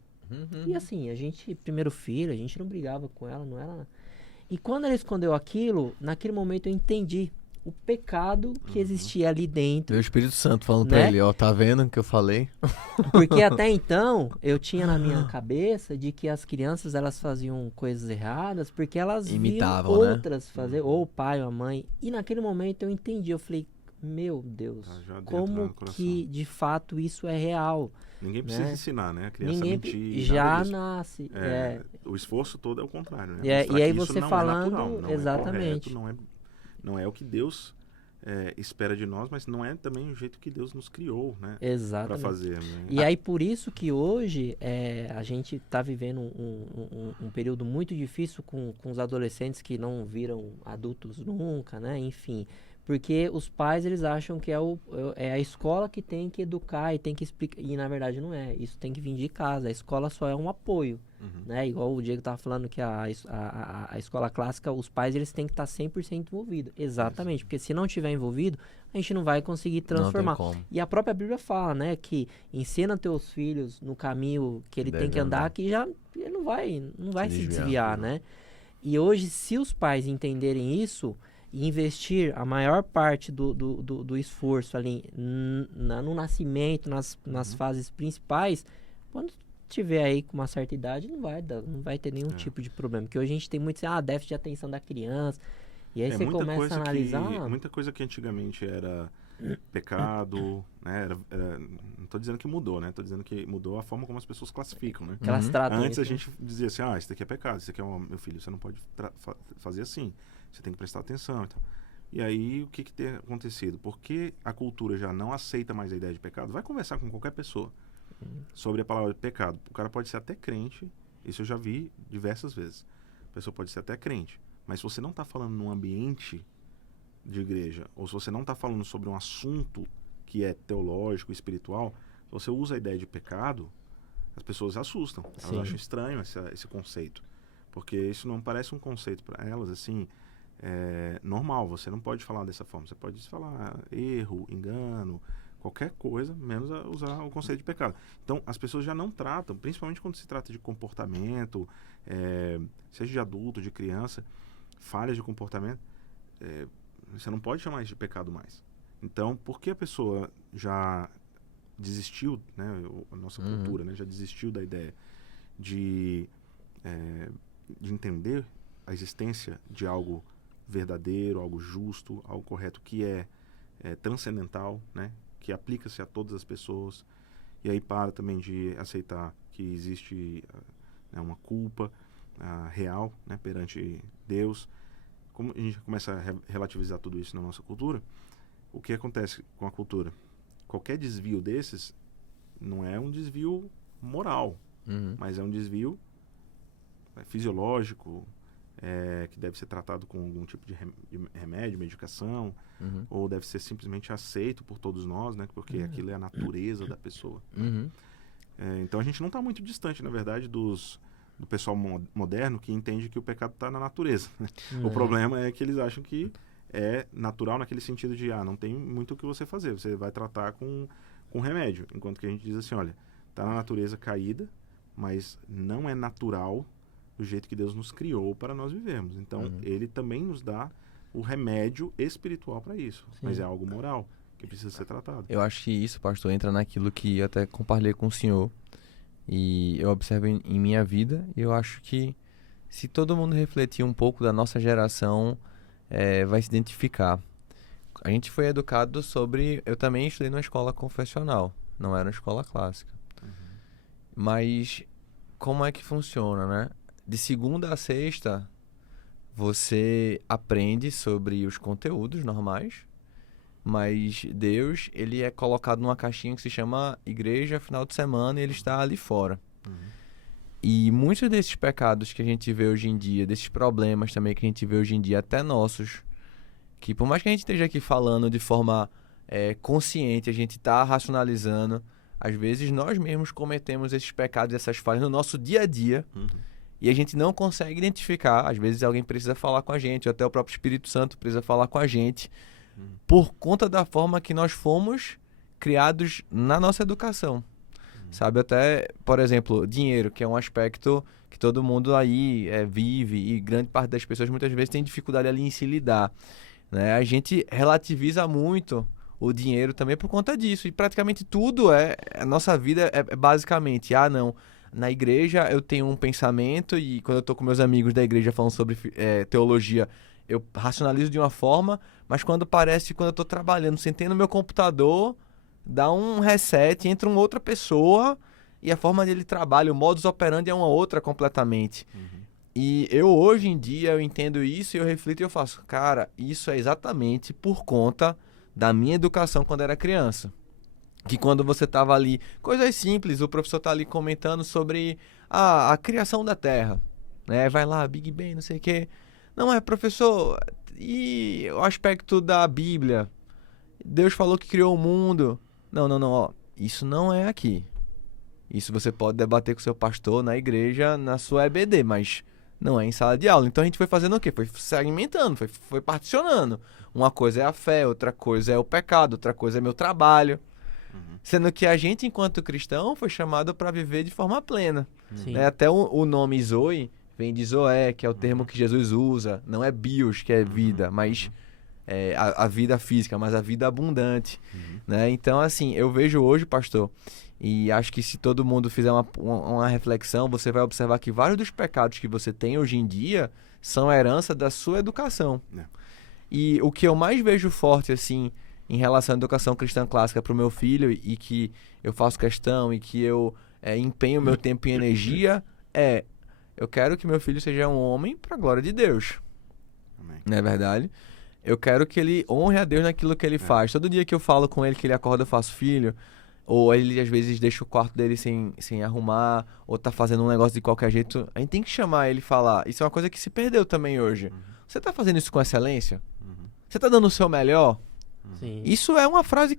E assim, a gente, primeiro filho, a gente não brigava com ela, não era. E quando ela escondeu aquilo, naquele momento eu entendi o pecado que existia ali dentro. Meu Espírito Santo falando, né? pra ele, ó, tá vendo o que eu falei? Porque até então eu tinha na minha cabeça de que as crianças elas faziam coisas erradas porque elas imitavam, viam outras fazer, ou o pai ou a mãe. E naquele momento eu entendi, eu falei, meu Deus, como que de fato isso é real. Ninguém precisa ensinar, né? A criança Ninguém mentir. já nasce. O esforço todo é o contrário, né? E aí você falando, não exatamente. É correto, não é o que Deus espera de nós, mas não é também o jeito que Deus nos criou, né? Exatamente. Para fazer. Né? E aí por isso que hoje a gente está vivendo um período muito difícil com os adolescentes que não viram adultos nunca, né? Enfim, Porque os pais, eles acham que é a escola que tem que educar e tem que explicar. E na verdade não é. Isso tem que vir de casa. A escola só é um apoio. Né? Igual o Diego estava falando que a escola clássica, os pais eles têm que estar 100% envolvidos. Exatamente. Porque se não tiver envolvido, a gente não vai conseguir transformar. Não tem como. E a própria Bíblia fala, né? Que ensina teus filhos no caminho que ele tem que andar, que já ele não vai se desviar, né? E hoje, se os pais entenderem isso e investir a maior parte do esforço ali no nascimento, nas fases principais, quando tiver aí com uma certa idade, não vai ter nenhum tipo de problema. Porque hoje a gente tem muito déficit de atenção da criança. E aí você começa a analisar... Muita coisa que antigamente era pecado, né? Não estou dizendo que mudou, né? Estou dizendo que mudou a forma como as pessoas classificam, né? Que elas tratam Antes isso, a gente dizia assim, isso daqui é pecado, isso daqui é meu filho, você não pode fazer assim, você tem que prestar atenção. Então. E aí, o que tem acontecido? Porque a cultura já não aceita mais a ideia de pecado, vai conversar com qualquer pessoa sobre a palavra pecado. O cara pode ser até crente, isso eu já vi diversas vezes. A pessoa pode ser até crente, mas se você não está falando num ambiente de igreja, ou se você não está falando sobre um assunto que é teológico, espiritual, você usa a ideia de pecado, as pessoas assustam. Elas acham estranho esse conceito. Porque isso não parece um conceito para elas, assim, normal. Você não pode falar dessa forma. Você pode falar erro, engano, qualquer coisa, menos usar o conceito de pecado. Então, as pessoas já não tratam, principalmente quando se trata de comportamento, seja de adulto, de criança, falhas de comportamento, você não pode chamar isso de pecado mais. Então, porque a pessoa já desistiu, né, a nossa cultura, né, já desistiu da ideia de entender a existência de algo verdadeiro, algo justo, algo correto, que é transcendental, né, que aplica-se a todas as pessoas, e aí para também de aceitar que existe uma culpa real, né, perante Deus. Como a gente começa a relativizar tudo isso na nossa cultura, o que acontece com a cultura? Qualquer desvio desses não é um desvio moral, mas é um desvio fisiológico, que deve ser tratado com algum tipo de remédio, medicação, ou deve ser simplesmente aceito por todos nós, né? Porque aquilo é a natureza da pessoa. Então a gente não está muito distante, na verdade, do pessoal moderno que entende que o pecado está na natureza. O problema é que eles acham que é natural naquele sentido de não tem muito o que você fazer, você vai tratar com remédio, enquanto que a gente diz assim, olha, está na natureza caída, mas não é natural do jeito que Deus nos criou para nós vivermos. Então, ele também nos dá o remédio espiritual para isso, mas é algo moral que precisa ser tratado. Eu acho que isso, pastor, entra naquilo que eu até compartilhei com o senhor e eu observo em minha vida, e eu acho que se todo mundo refletir um pouco da nossa geração, vai se identificar. A gente foi educado sobre... Eu também estudei numa escola confessional, não era uma escola clássica. Mas como é que funciona, né? De segunda a sexta, você aprende sobre os conteúdos normais, mas Deus, ele é colocado numa caixinha que se chama igreja final de semana, e ele está ali fora. E muitos desses pecados que a gente vê hoje em dia, desses problemas também que a gente vê hoje em dia, até nossos, que por mais que a gente esteja aqui falando de forma consciente, a gente está racionalizando, às vezes nós mesmos cometemos esses pecados, essas falhas no nosso dia a dia, e a gente não consegue identificar. Às vezes alguém precisa falar com a gente, ou até o próprio Espírito Santo precisa falar com a gente, por conta da forma que nós fomos criados na nossa educação. Sabe, até, por exemplo, dinheiro, que é um aspecto que todo mundo aí vive, e grande parte das pessoas muitas vezes tem dificuldade ali em se lidar, né? A gente relativiza muito o dinheiro também por conta disso, e praticamente tudo a nossa vida é basicamente, não, na igreja eu tenho um pensamento, e quando eu tô com meus amigos da igreja falando sobre teologia, eu racionalizo de uma forma, mas quando eu tô trabalhando, sentei no meu computador, dá um reset, entra uma outra pessoa, e a forma dele trabalha, o modus operandi é uma outra completamente. E eu hoje em dia eu entendo isso, e eu reflito e eu faço, cara, isso é exatamente por conta da minha educação quando era criança. Que quando você tava ali, coisas simples, o professor tá ali comentando sobre a criação da Terra, né? Vai lá, Big Bang, não sei o quê. Não, professor, e o aspecto da Bíblia? Deus falou que criou o mundo. Não, ó. Isso não é aqui. Isso você pode debater com o seu pastor na igreja, na sua EBD, mas não é em sala de aula. Então a gente foi fazendo o quê? Foi segmentando, foi particionando. Uma coisa é a fé, outra coisa é o pecado, outra coisa é meu trabalho. Sendo que a gente, enquanto cristão, foi chamado para viver de forma plena. Né? Até o nome Zoe vem de Zoé, que é o termo que Jesus usa. Não é bios, que é vida, mas a vida física, mas a vida abundante. Né? Então, assim, eu vejo hoje, pastor, e acho que se todo mundo fizer uma reflexão, você vai observar que vários dos pecados que você tem hoje em dia são herança da sua educação. E o que eu mais vejo forte, assim, em relação à educação cristã clássica para o meu filho, e que eu faço questão, e que eu empenho meu tempo e energia, eu quero que meu filho seja um homem para a glória de Deus. Amém. Não é verdade? Eu quero que ele honre a Deus naquilo que ele faz. Todo dia que eu falo com ele, que ele acorda, eu faço: filho. Ou ele às vezes deixa o quarto dele sem arrumar, ou tá fazendo um negócio de qualquer jeito. A gente tem que chamar ele e falar. Isso é uma coisa que se perdeu também hoje. Você tá fazendo isso com excelência? Você tá dando o seu melhor? Sim. Isso é uma frase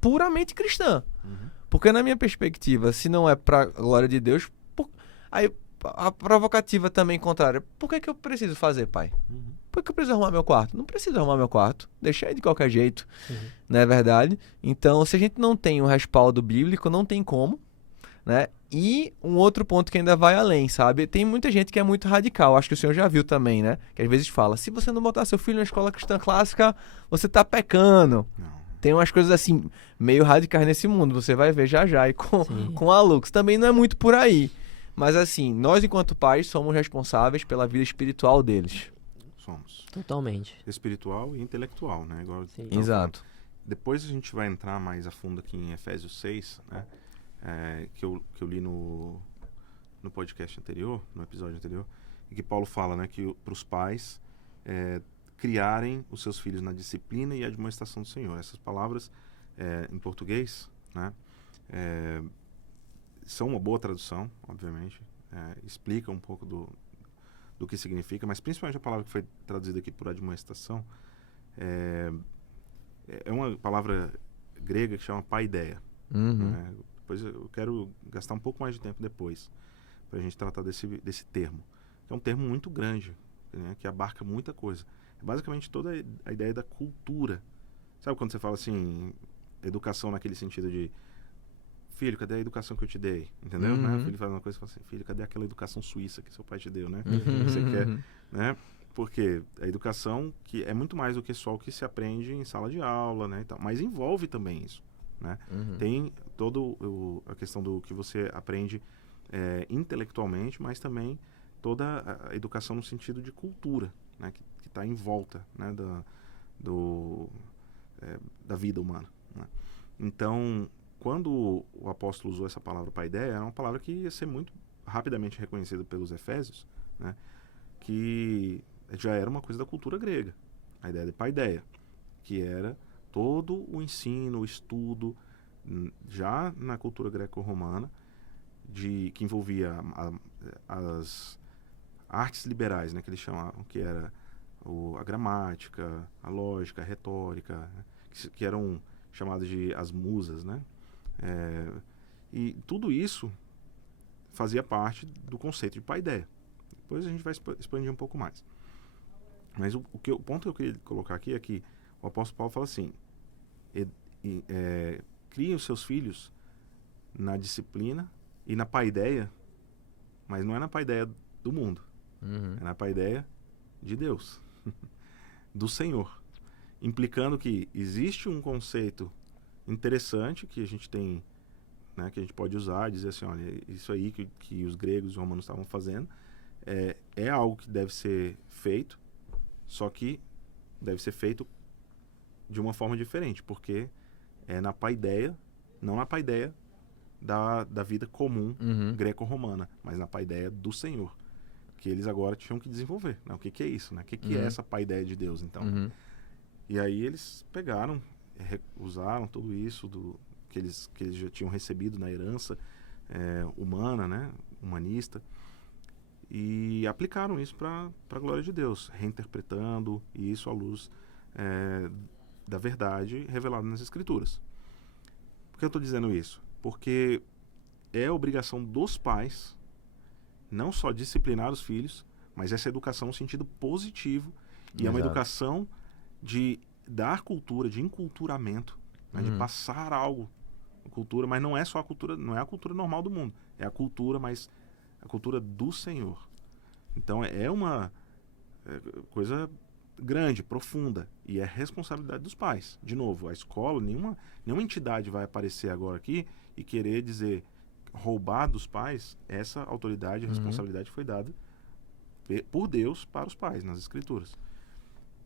puramente cristã. Porque na minha perspectiva, se não é pra glória de Deus, aí a provocativa também contrária. Por que eu preciso fazer, pai? Por que eu preciso arrumar meu quarto? Não preciso arrumar meu quarto. Deixa aí de qualquer jeito. Não é verdade? Então, se a gente não tem um respaldo bíblico, não tem como. Né? E um outro ponto que ainda vai além, sabe? Tem muita gente que é muito radical. Acho que o senhor já viu também, né? Que às vezes fala: se você não botar seu filho na escola cristã clássica, você tá pecando. Tem umas coisas assim, meio radicais nesse mundo. Você vai ver já e com a Lux. Também não é muito por aí. Mas assim, nós enquanto pais somos responsáveis pela vida espiritual deles. Somos. Totalmente. Espiritual e intelectual, né? Igual Exato. Depois a gente vai entrar mais a fundo aqui em Efésios 6, né? Que eu li no podcast anterior, no episódio anterior, e que Paulo fala, né, que para os pais criarem os seus filhos na disciplina e admoestação do Senhor. Essas palavras em português, né, são uma boa tradução, obviamente, explica um pouco do que significa, mas principalmente a palavra que foi traduzida aqui por admoestação é uma palavra grega que chama paideia. Né? Depois eu quero gastar um pouco mais de tempo depois para a gente tratar desse termo, que é um termo muito grande, né, que abarca muita coisa. É basicamente toda a ideia da cultura. Sabe quando você fala assim, educação naquele sentido de: filho, cadê a educação que eu te dei? Entendeu? Né? O filho faz uma coisa e fala assim: filho, cadê aquela educação suíça que seu pai te deu, né? Você quer, né? Porque a educação que é muito mais do que só o que se aprende em sala de aula, né? Então, mas envolve também isso. Né? Tem toda a questão do que você aprende intelectualmente, mas também toda a educação no sentido de cultura, né? Que está em volta, né? Da vida humana. Né? Então, quando o apóstolo usou essa palavra paideia, era uma palavra que ia ser muito rapidamente reconhecida pelos efésios, né? Que já era uma coisa da cultura grega, a ideia de paideia, que era todo o ensino, o estudo, já na cultura greco-romana, que envolvia as artes liberais, né, que eles chamavam, que era a gramática, a lógica, a retórica, né, que eram chamadas de as musas, né? E tudo isso fazia parte do conceito de paideia. Depois a gente vai expandir um pouco mais. Mas o ponto que eu queria colocar aqui é que o apóstolo Paulo fala assim: criem os seus filhos na disciplina e na paideia, mas não é na paideia do mundo, é na paideia de Deus, do Senhor, implicando que existe um conceito interessante que a gente tem, né, que a gente pode usar e dizer assim: olha, isso aí que os gregos e os romanos estavam fazendo é algo que deve ser feito, só que deve ser feito de uma forma diferente, porque é na paideia, não na paideia da vida comum greco-romana, mas na paideia do Senhor, que eles agora tinham que desenvolver. Né? O que é isso? Né? O que é essa paideia de Deus, então? E aí eles pegaram, usaram tudo isso que eles já tinham recebido na herança humana, né? Humanista, e aplicaram isso para a glória de Deus, reinterpretando isso à luz da verdade revelada nas Escrituras. Por que eu estou dizendo isso? Porque é obrigação dos pais não só disciplinar os filhos, mas essa educação no sentido positivo, e é uma educação de dar cultura, de enculturamento, né, de passar algo, cultura, mas não é só a cultura, não é a cultura normal do mundo, é a cultura, mas a cultura do Senhor. Então é uma coisa grande, profunda, e é responsabilidade dos pais. De novo, a escola, nenhuma entidade vai aparecer agora aqui e querer dizer, roubar dos pais. Essa autoridade e responsabilidade foi dada por Deus para os pais nas Escrituras.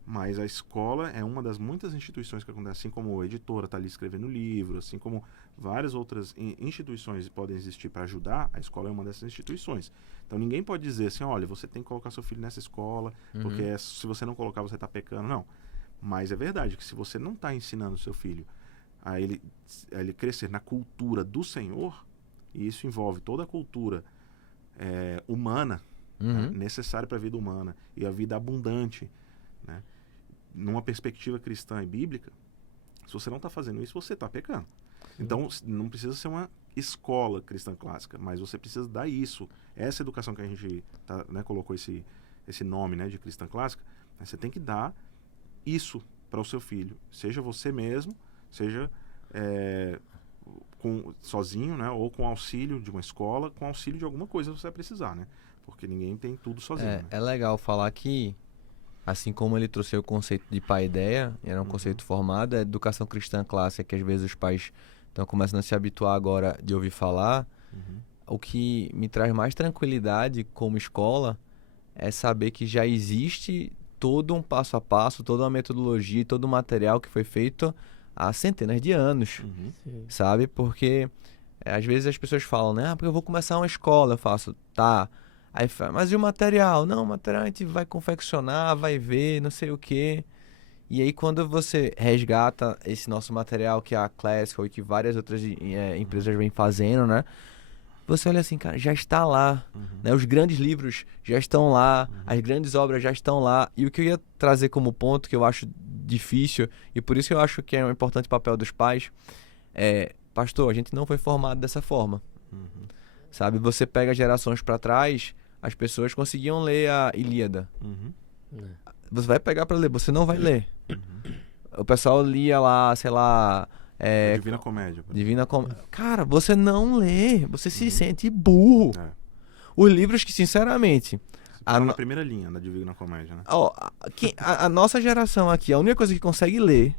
Mas a escola é uma das muitas instituições que acontecem, assim como a editora está ali escrevendo livro, assim como várias outras instituições podem existir para ajudar, a escola é uma dessas instituições. Então ninguém pode dizer assim, olha, você tem que colocar seu filho nessa escola, porque se você não colocar você está pecando. Não. Mas é verdade que se você não está ensinando o seu filho a ele crescer na cultura do Senhor, e isso envolve toda a cultura humana, né, necessária para a vida humana e a vida abundante, né, numa perspectiva cristã e bíblica, se você não está fazendo isso, você está pecando. Então, não precisa ser uma escola cristã clássica, mas você precisa dar isso. Essa educação que a gente colocou esse nome, né, de cristã clássica, né, você tem que dar isso para o seu filho. Seja você mesmo, seja sozinho, né, ou com auxílio de uma escola, com auxílio de alguma coisa você vai precisar, né? Porque ninguém tem tudo sozinho. Né? É legal falar que, assim como ele trouxe o conceito de paideia, era um conceito formado, a educação cristã clássica, que às vezes os pais estão começando a se habituar agora de ouvir falar, o que me traz mais tranquilidade como escola é saber que já existe todo um passo a passo, toda uma metodologia, todo um material que foi feito há centenas de anos, sabe? Porque às vezes as pessoas falam, né? Porque eu vou começar uma escola, eu faço, tá. Aí fala, mas e o material? Não, o material a gente vai confeccionar, vai ver, não sei o quê. E aí quando você resgata esse nosso material que a Classical e que várias outras empresas vêm fazendo, né? Você olha assim, cara, já está lá, né? Os grandes livros já estão lá, as grandes obras já estão lá. E o que eu ia trazer como ponto, que eu acho difícil, e por isso eu acho que é um importante papel dos pais, pastor, a gente não foi formado dessa forma. Sabe, você pega gerações para trás, as pessoas conseguiam ler a Ilíada. Você vai pegar para ler, você não vai ler. O pessoal lia lá, sei lá... Divina Comédia. Cara, você não lê, você se sente burro. Os livros que, sinceramente... na primeira linha da Divina Comédia, né? A nossa geração aqui, a única coisa que consegue ler,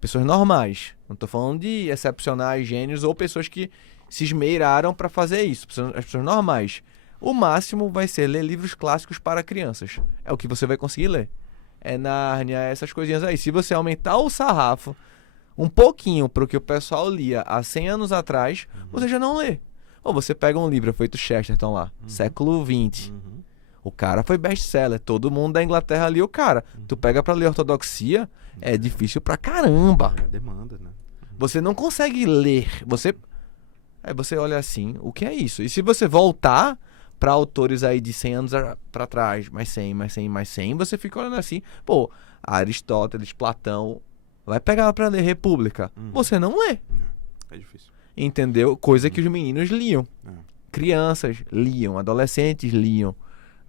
pessoas normais, não tô falando de excepcionais, gênios ou pessoas que se esmeiraram para fazer isso, as pessoas normais. O máximo vai ser ler livros clássicos para crianças. É o que você vai conseguir ler. É Nárnia, essas coisinhas aí. Se você aumentar o sarrafo um pouquinho para o que o pessoal lia há 100 anos atrás, você já não lê. Ou você pega um livro feito Chesterton lá, século XX. O cara foi best-seller, todo mundo da Inglaterra lia o cara. Tu pega pra ler Ortodoxia, é difícil pra caramba. É demanda, né? Você não consegue ler. Aí você olha assim, o que é isso? E se você voltar pra autores aí de 100 anos pra trás, mais 100, mais 100, mais 100, você fica olhando assim, pô, Aristóteles, Platão, vai pegar pra ler República. Você não lê. É difícil. Entendeu? Coisa que os meninos liam. Crianças liam, adolescentes liam.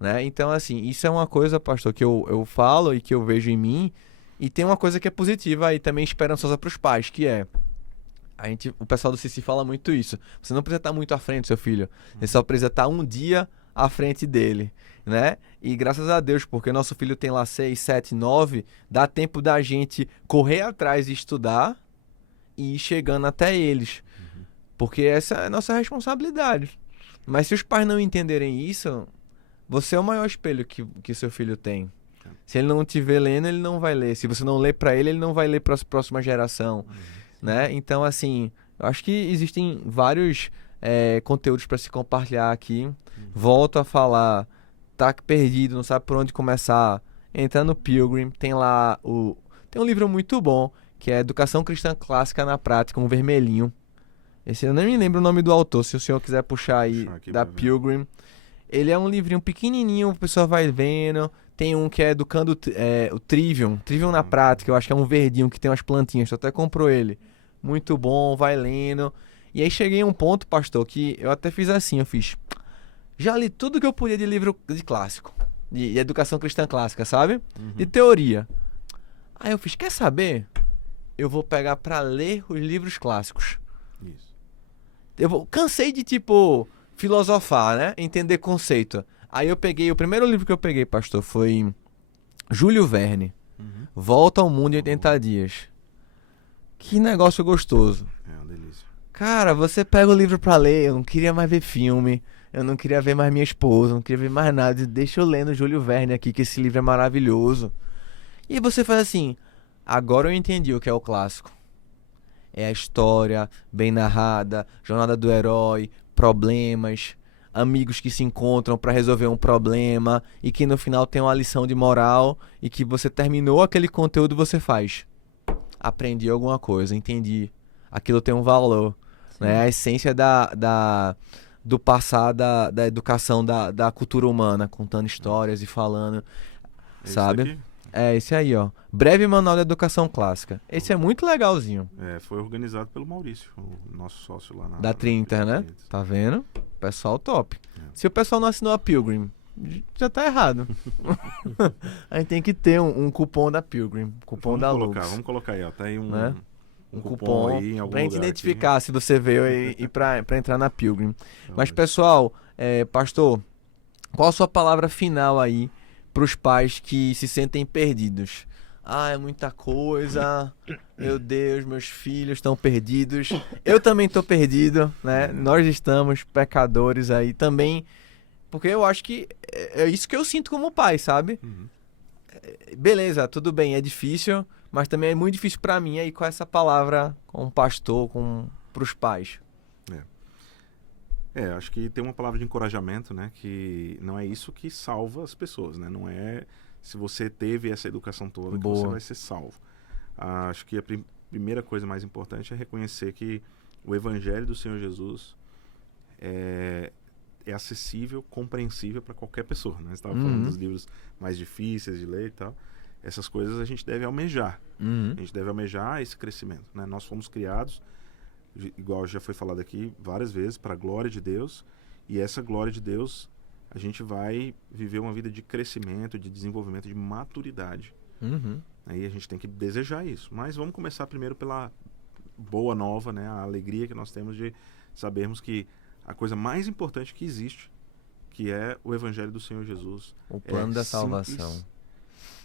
Né? Então, assim, isso é uma coisa, pastor, que eu falo e que eu vejo em mim, e tem uma coisa que é positiva e também esperançosa para os pais, que é, o pessoal do CC fala muito isso, você não precisa estar muito à frente do seu filho, você só precisa estar um dia à frente dele, né? E graças a Deus, porque nosso filho tem lá 6, 7, 9, dá tempo da gente correr atrás e estudar e ir chegando até eles, porque essa é a nossa responsabilidade. Mas se os pais não entenderem isso, você é o maior espelho que seu filho tem. Se ele não te vê lendo, ele não vai ler. Se você não lê para ele, ele não vai ler para a próxima geração. Né? Então, assim, eu acho que existem vários conteúdos para se compartilhar aqui. Volto a falar, tá perdido, não sabe por onde começar. Entra no Pilgrim, tem lá tem um livro muito bom, que é Educação Cristã Clássica na Prática, um vermelhinho. Esse eu nem me lembro o nome do autor, se o senhor quiser puxar aí, da Pilgrim. Ele é um livrinho pequenininho, o pessoal vai vendo. Tem um que é Educando o Trivium. Trivium na prática, eu acho que é um verdinho que tem umas plantinhas. Tu até comprou ele. Muito bom, vai lendo. E aí cheguei a um ponto, pastor, que eu até fiz assim, eu fiz... Já li tudo que eu podia de livro de clássico. De educação cristã clássica, sabe? De teoria. Aí eu fiz, quer saber? Eu vou pegar pra ler os livros clássicos. Isso. Cansei de, tipo, filosofar, né? Entender conceito. Aí eu peguei, o primeiro livro que eu peguei, pastor, foi Júlio Verne. Volta ao Mundo em 80 Dias. Que negócio gostoso. É uma delícia. Cara, você pega o livro pra ler, eu não queria mais ver filme, eu não queria ver mais minha esposa, não queria ver mais nada. Deixa eu ler no Júlio Verne aqui, que esse livro é maravilhoso. E você faz assim, agora eu entendi o que é o clássico. É a história bem narrada, jornada do herói, problemas, amigos que se encontram pra resolver um problema e que no final tem uma lição de moral e que você terminou aquele conteúdo, você faz. Aprendi alguma coisa, entendi. Aquilo tem um valor. Né? A essência do passar da educação da cultura humana, contando histórias e falando, sabe? É esse aí, ó. Breve Manual da Educação Clássica. Esse é muito legalzinho. Foi organizado pelo Maurício, o nosso sócio lá da Trinta, né? Tá vendo? Pessoal top. Se o pessoal não assinou a Pilgrim, já tá errado. A gente tem que ter um cupom da Pilgrim, cupom da Lux. Vamos colocar aí, ó. Tá aí né? Um cupom aí em algum pra gente lugar identificar aqui. Se você veio e pra entrar na Pilgrim. Mas, pessoal, pastor, qual a sua palavra final aí pros pais que se sentem perdidos? Ah, é muita coisa. Meu Deus, meus filhos estão perdidos. Eu também tô perdido, né? Nós estamos pecadores aí também. Porque eu acho que é isso que eu sinto como pai, sabe? Beleza, tudo bem, é difícil, mas também é muito difícil pra mim aí com essa palavra, com o pastor, pros pais. Acho que tem uma palavra de encorajamento, né? Que não é isso que salva as pessoas, né? Não é se você teve essa educação toda que você vai ser salvo. Acho que a primeira coisa mais importante é reconhecer que o Evangelho do Senhor Jesus é acessível, compreensível para qualquer pessoa, né? Você estava falando dos livros mais difíceis de ler e tal. Essas coisas a gente deve almejar. A gente deve almejar esse crescimento, né? Nós fomos criados, igual já foi falado aqui várias vezes, para a glória de Deus. E essa glória de Deus, a gente vai viver uma vida de crescimento, de desenvolvimento, de maturidade. Aí a gente tem que desejar isso. Mas vamos começar primeiro pela boa nova, né? A alegria que nós temos de sabermos que a coisa mais importante que existe, que é o Evangelho do Senhor Jesus. O plano da salvação. Simples,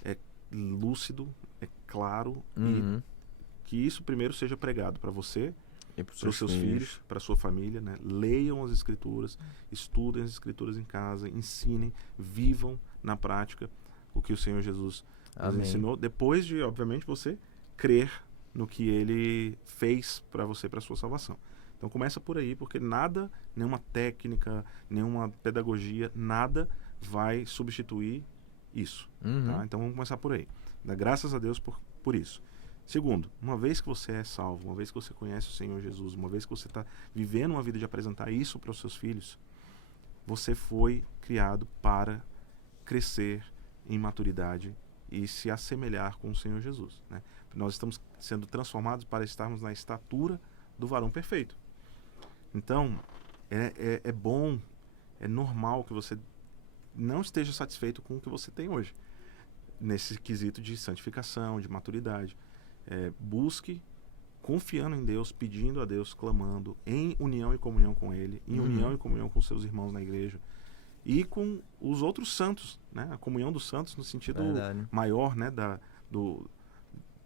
é lúcido, é claro, e que isso primeiro seja pregado para você, para os seus filhos, para a sua família, né? Leiam as Escrituras, estudem as Escrituras em casa, ensinem, vivam na prática o que o Senhor Jesus nos ensinou, depois de, obviamente, você crer no que Ele fez para você, para a sua salvação. Então começa por aí, porque nada, nenhuma técnica, nenhuma pedagogia, nada vai substituir isso. Tá? Então vamos começar por aí. Dá graças a Deus por isso. Segundo, uma vez que você é salvo, uma vez que você conhece o Senhor Jesus, uma vez que você está vivendo uma vida de apresentar isso para os seus filhos, você foi criado para crescer em maturidade e se assemelhar com o Senhor Jesus. Né? Nós estamos sendo transformados para estarmos na estatura do varão perfeito. Então, é bom, é normal que você não esteja satisfeito com o que você tem hoje, nesse quesito de santificação, de maturidade. Busque, confiando em Deus, pedindo a Deus, clamando, em união e comunhão com Ele, em união e comunhão com seus irmãos na igreja, e com os outros santos, né? A comunhão dos santos no sentido maior, né?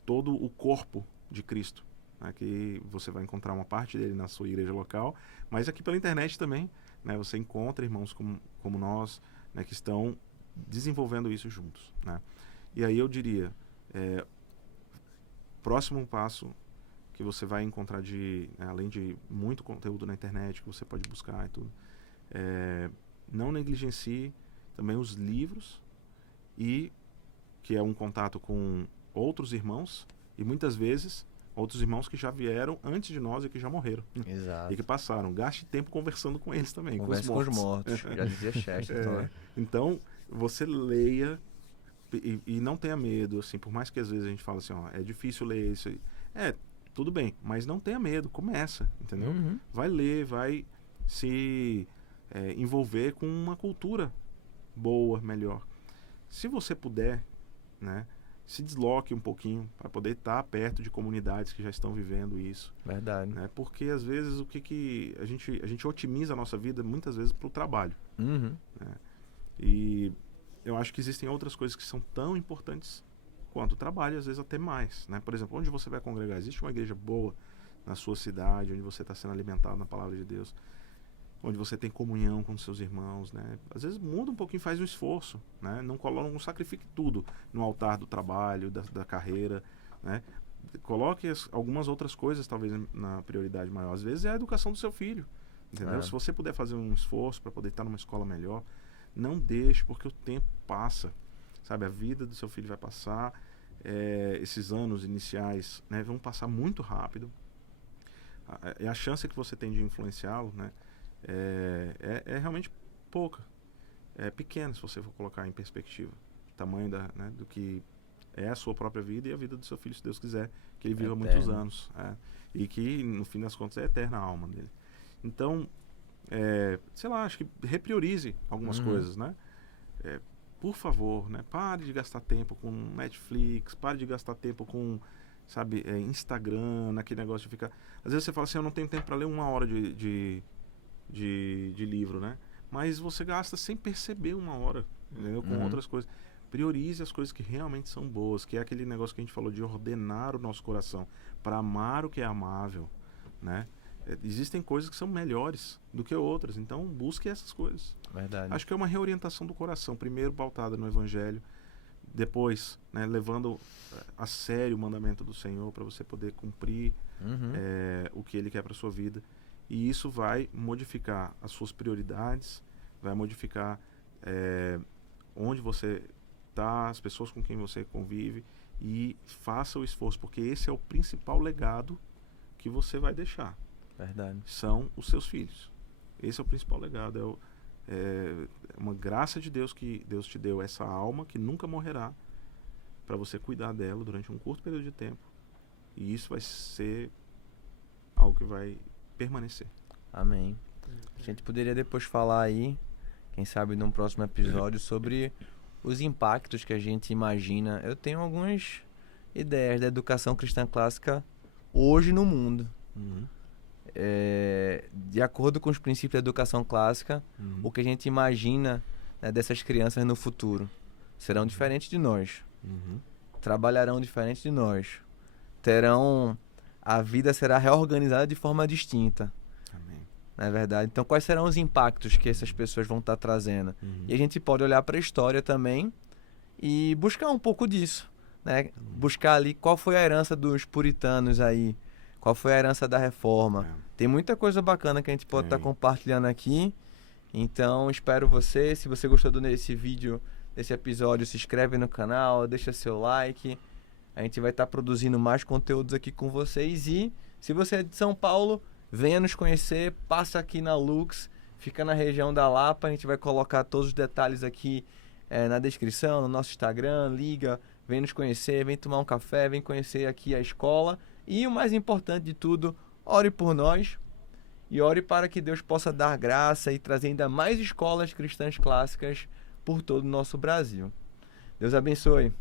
Todo o corpo de Cristo. Aqui você vai encontrar uma parte dele na sua igreja local, mas aqui pela internet também, né, você encontra irmãos como nós, né, que estão desenvolvendo isso juntos. Né? E aí eu diria, próximo passo que você vai encontrar além de muito conteúdo na internet que você pode buscar e tudo, não negligencie também os livros, e que é um contato com outros irmãos, e muitas vezes outros irmãos que já vieram antes de nós e que já morreram. Exato. E que passaram. Gaste tempo conversando com eles também, Converse com os mortos. Já dizia Chesterton. Então, você leia e não tenha medo, assim, por mais que às vezes a gente fala assim, ó, é difícil ler isso aí. Tudo bem, mas não tenha medo, começa, entendeu? Uhum. Vai ler, vai se envolver com uma cultura boa, melhor. Se você puder, né, se desloque um pouquinho para poder estar perto de comunidades que já estão vivendo isso. Verdade. Né? Porque às vezes o que a gente otimiza a nossa vida muitas vezes para o trabalho. Uhum. Né? E eu acho que existem outras coisas que são tão importantes quanto o trabalho, às vezes até mais. Né? Por exemplo, onde você vai congregar? Existe uma igreja boa na sua cidade, onde você está sendo alimentado na palavra de Deus, onde você tem comunhão com seus irmãos, né? Às vezes muda um pouquinho, faz um esforço, né? Não sacrifique tudo no altar do trabalho, da carreira, né? Coloque algumas outras coisas, talvez, na prioridade maior. Às vezes é a educação do seu filho, entendeu? Se você puder fazer um esforço para poder estar numa escola melhor, não deixe, porque o tempo passa, sabe? A vida do seu filho vai passar, esses anos iniciais, né, vão passar muito rápido. A chance que você tem de influenciá-lo, né, é realmente pouca. É pequena, se você for colocar em perspectiva. O tamanho do que é a sua própria vida e a vida do seu filho, se Deus quiser que ele viva muitos anos. E que, no fim das contas, é eterna a alma dele. Então, sei lá, acho que repriorize algumas coisas, né? Por favor, né? Pare de gastar tempo com Netflix, pare de gastar tempo com, sabe, Instagram, naquele negócio de ficar... Às vezes você fala assim, eu não tenho tempo para ler 1 hora de livro, né? Mas você gasta sem perceber 1 hora, entendeu? Com outras coisas. Priorize as coisas que realmente são boas, que é aquele negócio que a gente falou de ordenar o nosso coração para amar o que é amável, né? Existem coisas que são melhores do que outras, então busque essas coisas. Verdade. Acho que é uma reorientação do coração, primeiro pautada no Evangelho, depois, né, levando a sério o mandamento do Senhor para você poder cumprir o que Ele quer para sua vida. E isso vai modificar as suas prioridades, vai modificar onde você está, as pessoas com quem você convive, e faça o esforço, porque esse é o principal legado que você vai deixar. Verdade. São os seus filhos. Esse é o principal legado. É uma graça de Deus que Deus te deu, essa alma que nunca morrerá, para você cuidar dela durante um curto período de tempo. E isso vai ser algo que vai permanecer. Amém. A gente poderia depois falar aí, quem sabe num próximo episódio, sobre os impactos que a gente imagina. Eu tenho algumas ideias da educação cristã clássica hoje no mundo. De acordo com os princípios da educação clássica, o que a gente imagina, né, dessas crianças no futuro serão diferentes de nós, trabalharão diferente de nós, a vida será reorganizada de forma distinta. Amém. Não é verdade? Então, quais serão os impactos que essas pessoas vão estar trazendo? E a gente pode olhar para a história também e buscar um pouco disso, né? Buscar ali qual foi a herança dos puritanos aí, qual foi a herança da reforma. Tem muita coisa bacana que a gente pode estar compartilhando aqui. Então, espero você. Se você gostou desse vídeo, desse episódio, se inscreve no canal, deixa seu like. A gente vai estar produzindo mais conteúdos aqui com vocês. E se você é de São Paulo, venha nos conhecer, passa aqui na Lux, fica na região da Lapa. A gente vai colocar todos os detalhes aqui na descrição, no nosso Instagram. Liga, vem nos conhecer, vem tomar um café, vem conhecer aqui a escola. E o mais importante de tudo, ore por nós e ore para que Deus possa dar graça e trazer ainda mais escolas cristãs clássicas por todo o nosso Brasil. Deus abençoe.